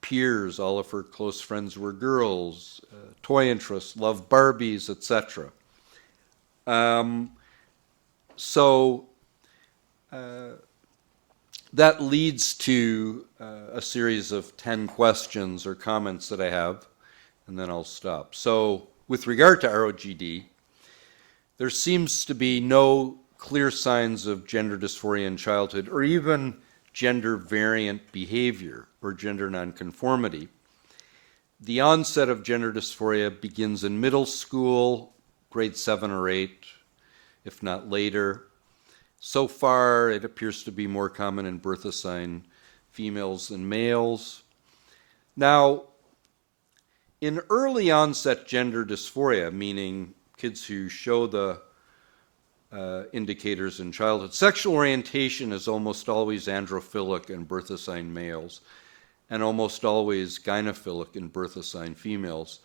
Peers, all of her close friends were girls. Toy interests, loved Barbies, etc. So that leads to a series of 10 questions or comments that I have, and then I'll stop. So with regard to ROGD, there seems to be no clear signs of gender dysphoria in childhood, or even gender variant behavior or gender nonconformity. The onset of gender dysphoria begins in middle school, grade 7 or 8, if not later. So far, it appears to be more common in birth-assigned females than males. Now, in early onset gender dysphoria, meaning kids who show the indicators in childhood, sexual orientation is almost always androphilic in birth-assigned males and almost always gynophilic in birth-assigned females.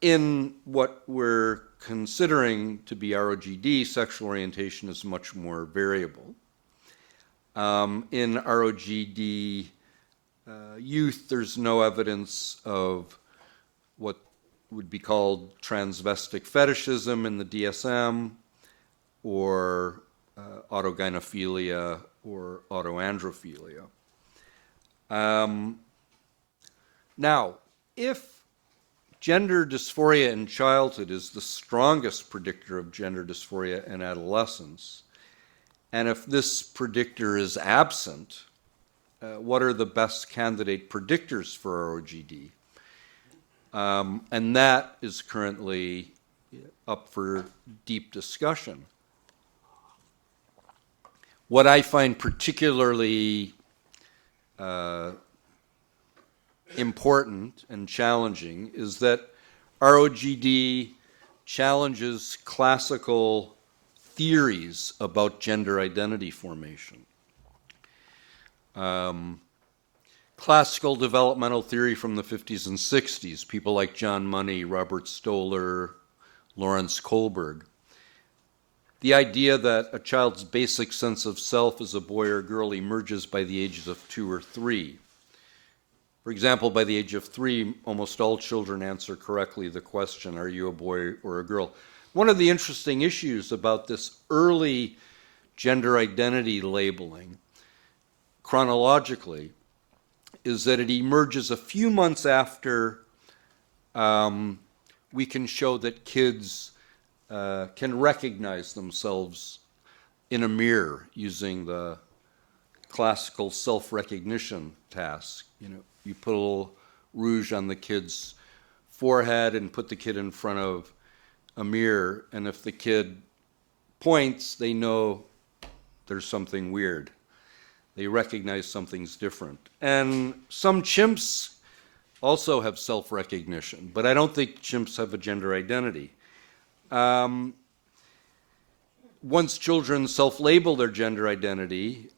In what we're considering to be ROGD, sexual orientation is much more variable. In ROGD youth, there's no evidence of what would be called transvestic fetishism in the DSM, or autogynephilia or autoandrophilia. Now, if gender dysphoria in childhood is the strongest predictor of gender dysphoria in adolescence, and if this predictor is absent, what are the best candidate predictors for ROGD? And that is currently up for deep discussion. What I find particularly important and challenging is that ROGD challenges classical theories about gender identity formation. Classical developmental theory from the 50s and 60s, people like John Money, Robert Stoller, Lawrence Kohlberg. The idea that a child's basic sense of self as a boy or girl emerges by the ages of 2 or 3. For example, by the age of 3, almost all children answer correctly the question, are you a boy or a girl? One of the interesting issues about this early gender identity labeling, chronologically, is that it emerges a few months after we can show that kids can recognize themselves in a mirror using the classical self-recognition task. You put a little rouge on the kid's forehead and put the kid in front of a mirror, and if the kid points, they know there's something weird. They recognize something's different. And some chimps also have self-recognition, but I don't think chimps have a gender identity. Once children self-label their gender identity,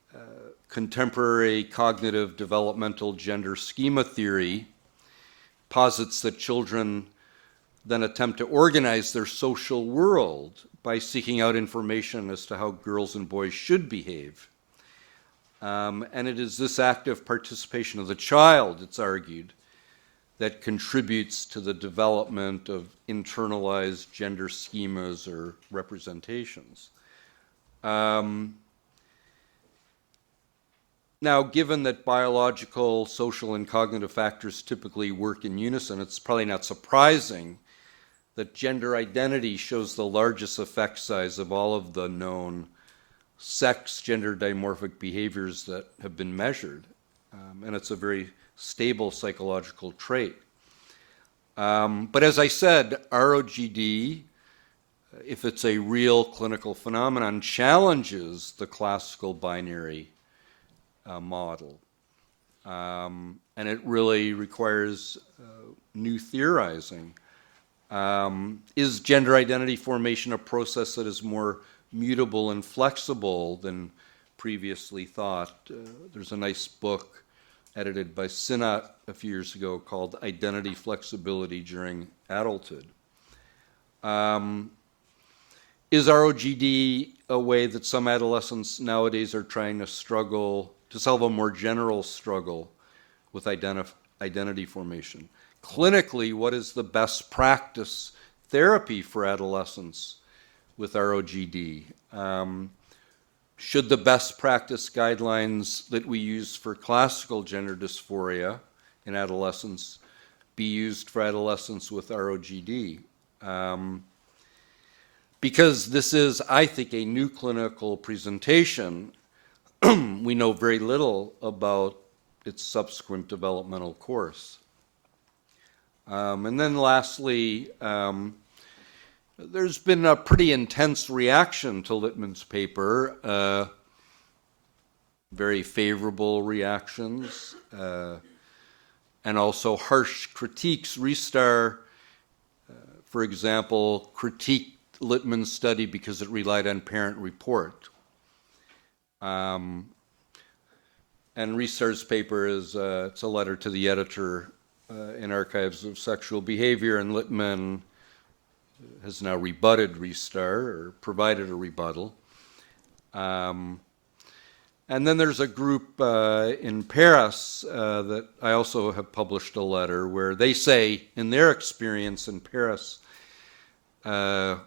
contemporary cognitive developmental gender schema theory posits that children then attempt to organize their social world by seeking out information as to how girls and boys should behave. And it is this active participation of the child, it's argued, that contributes to the development of internalized gender schemas or representations. Now, given that biological, social, and cognitive factors typically work in unison, it's probably not surprising that gender identity shows the largest effect size of all of the known sex gender dimorphic behaviors that have been measured. And it's a very stable psychological trait. But as I said, ROGD, if it's a real clinical phenomenon, challenges the classical binary model. And it really requires new theorizing. Is gender identity formation a process that is more mutable and flexible than previously thought? There's a nice book edited by Sinnott a few years ago called Identity Flexibility During Adulthood. Is ROGD a way that some adolescents nowadays are trying to solve a more general struggle with identity formation? Clinically, what is the best practice therapy for adolescents with ROGD? Should the best practice guidelines that we use for classical gender dysphoria in adolescents be used for adolescents with ROGD? Because this is, I think, a new clinical presentation, we know very little about its subsequent developmental course. And then lastly, there's been a pretty intense reaction to Littman's paper, very favorable reactions, and also harsh critiques. Restar, for example, critiqued Littman's study because it relied on parent report. And Restar's paper is it's a letter to the editor in Archives of Sexual Behavior, and Littman has now rebutted Restar, or provided a rebuttal. And then there's a group in Paris that I also have published a letter where they say, in their experience in Paris, gender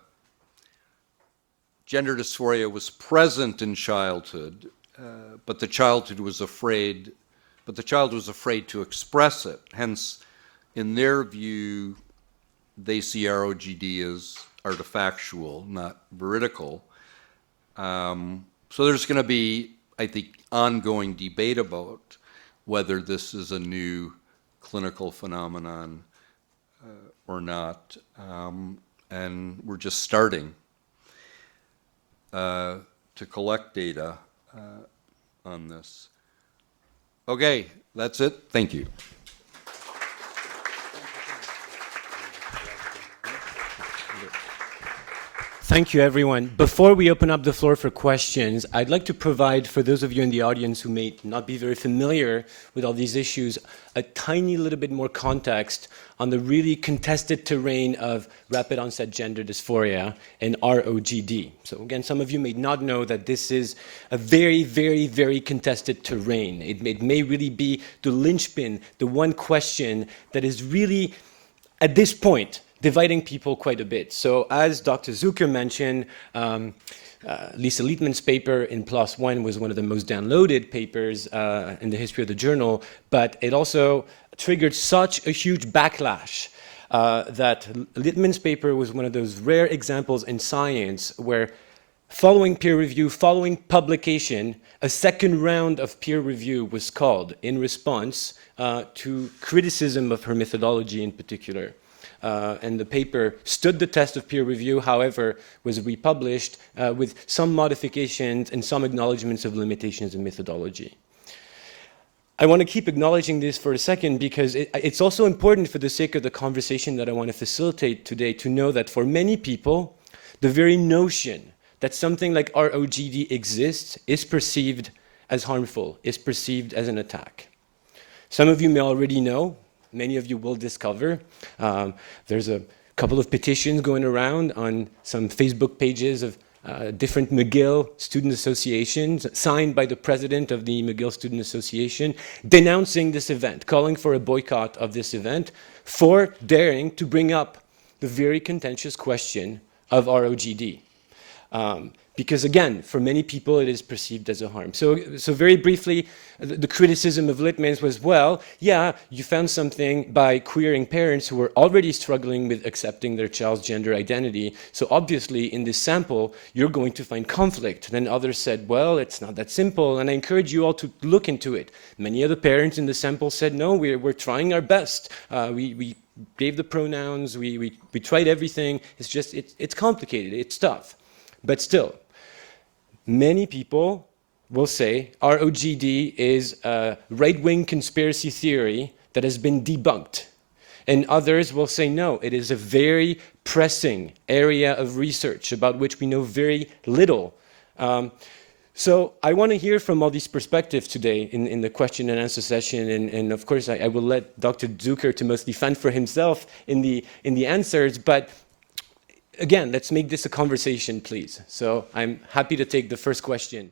dysphoria was present in childhood, but the child was afraid to express it. Hence, in their view, they see ROGD as artifactual, not veridical. So there's going to be, I think, ongoing debate about whether this is a new clinical phenomenon or not. And we're just starting to collect data on this. Okay, that's it. Thank you. Thank you, everyone. Before we open up the floor for questions, I'd like to provide, for those of you in the audience who may not be very familiar with all these issues, a tiny little bit more context on the really contested terrain of rapid-onset gender dysphoria and ROGD. So again, some of you may not know that this is a very, very, very contested terrain. It may really be the linchpin, the one question that is really, at this point, dividing people quite a bit. So as Dr. Zucker mentioned, Lisa Littman's paper in PLOS ONE was one of the most downloaded papers in the history of the journal, but it also triggered such a huge backlash that Littman's paper was one of those rare examples in science where following peer review, following publication, a second round of peer review was called in response to criticism of her methodology in particular. And the paper stood the test of peer review, however, was republished with some modifications and some acknowledgments of limitations in methodology. I want to keep acknowledging this for a second because it's also important for the sake of the conversation that I want to facilitate today to know that for many people, the very notion that something like ROGD exists is perceived as harmful, is perceived as an attack. Some of you may already know, many of you will discover, there's a couple of petitions going around on some Facebook pages of different McGill student associations, signed by the president of the McGill Student Association, denouncing this event, calling for a boycott of this event, for daring to bring up the very contentious question of ROGD. Because again, for many people, it is perceived as a harm. So very briefly, the criticism of Litmans was, well, yeah, you found something by queering parents who were already struggling with accepting their child's gender identity. So obviously, in this sample, you're going to find conflict. Then others said, well, it's not that simple. And I encourage you all to look into it. Many of the parents in the sample said, no, we're trying our best. We gave the pronouns, we tried everything. It's just, it's complicated, it's tough. But still, many people will say ROGD is a right-wing conspiracy theory that has been debunked. And others will say, no, it is a very pressing area of research about which we know very little. So I want to hear from all these perspectives today in the question and answer session. And of course, I will let Dr. Zucker to mostly fend for himself in the answers. But again, let's make this a conversation, please. So I'm happy to take the first question.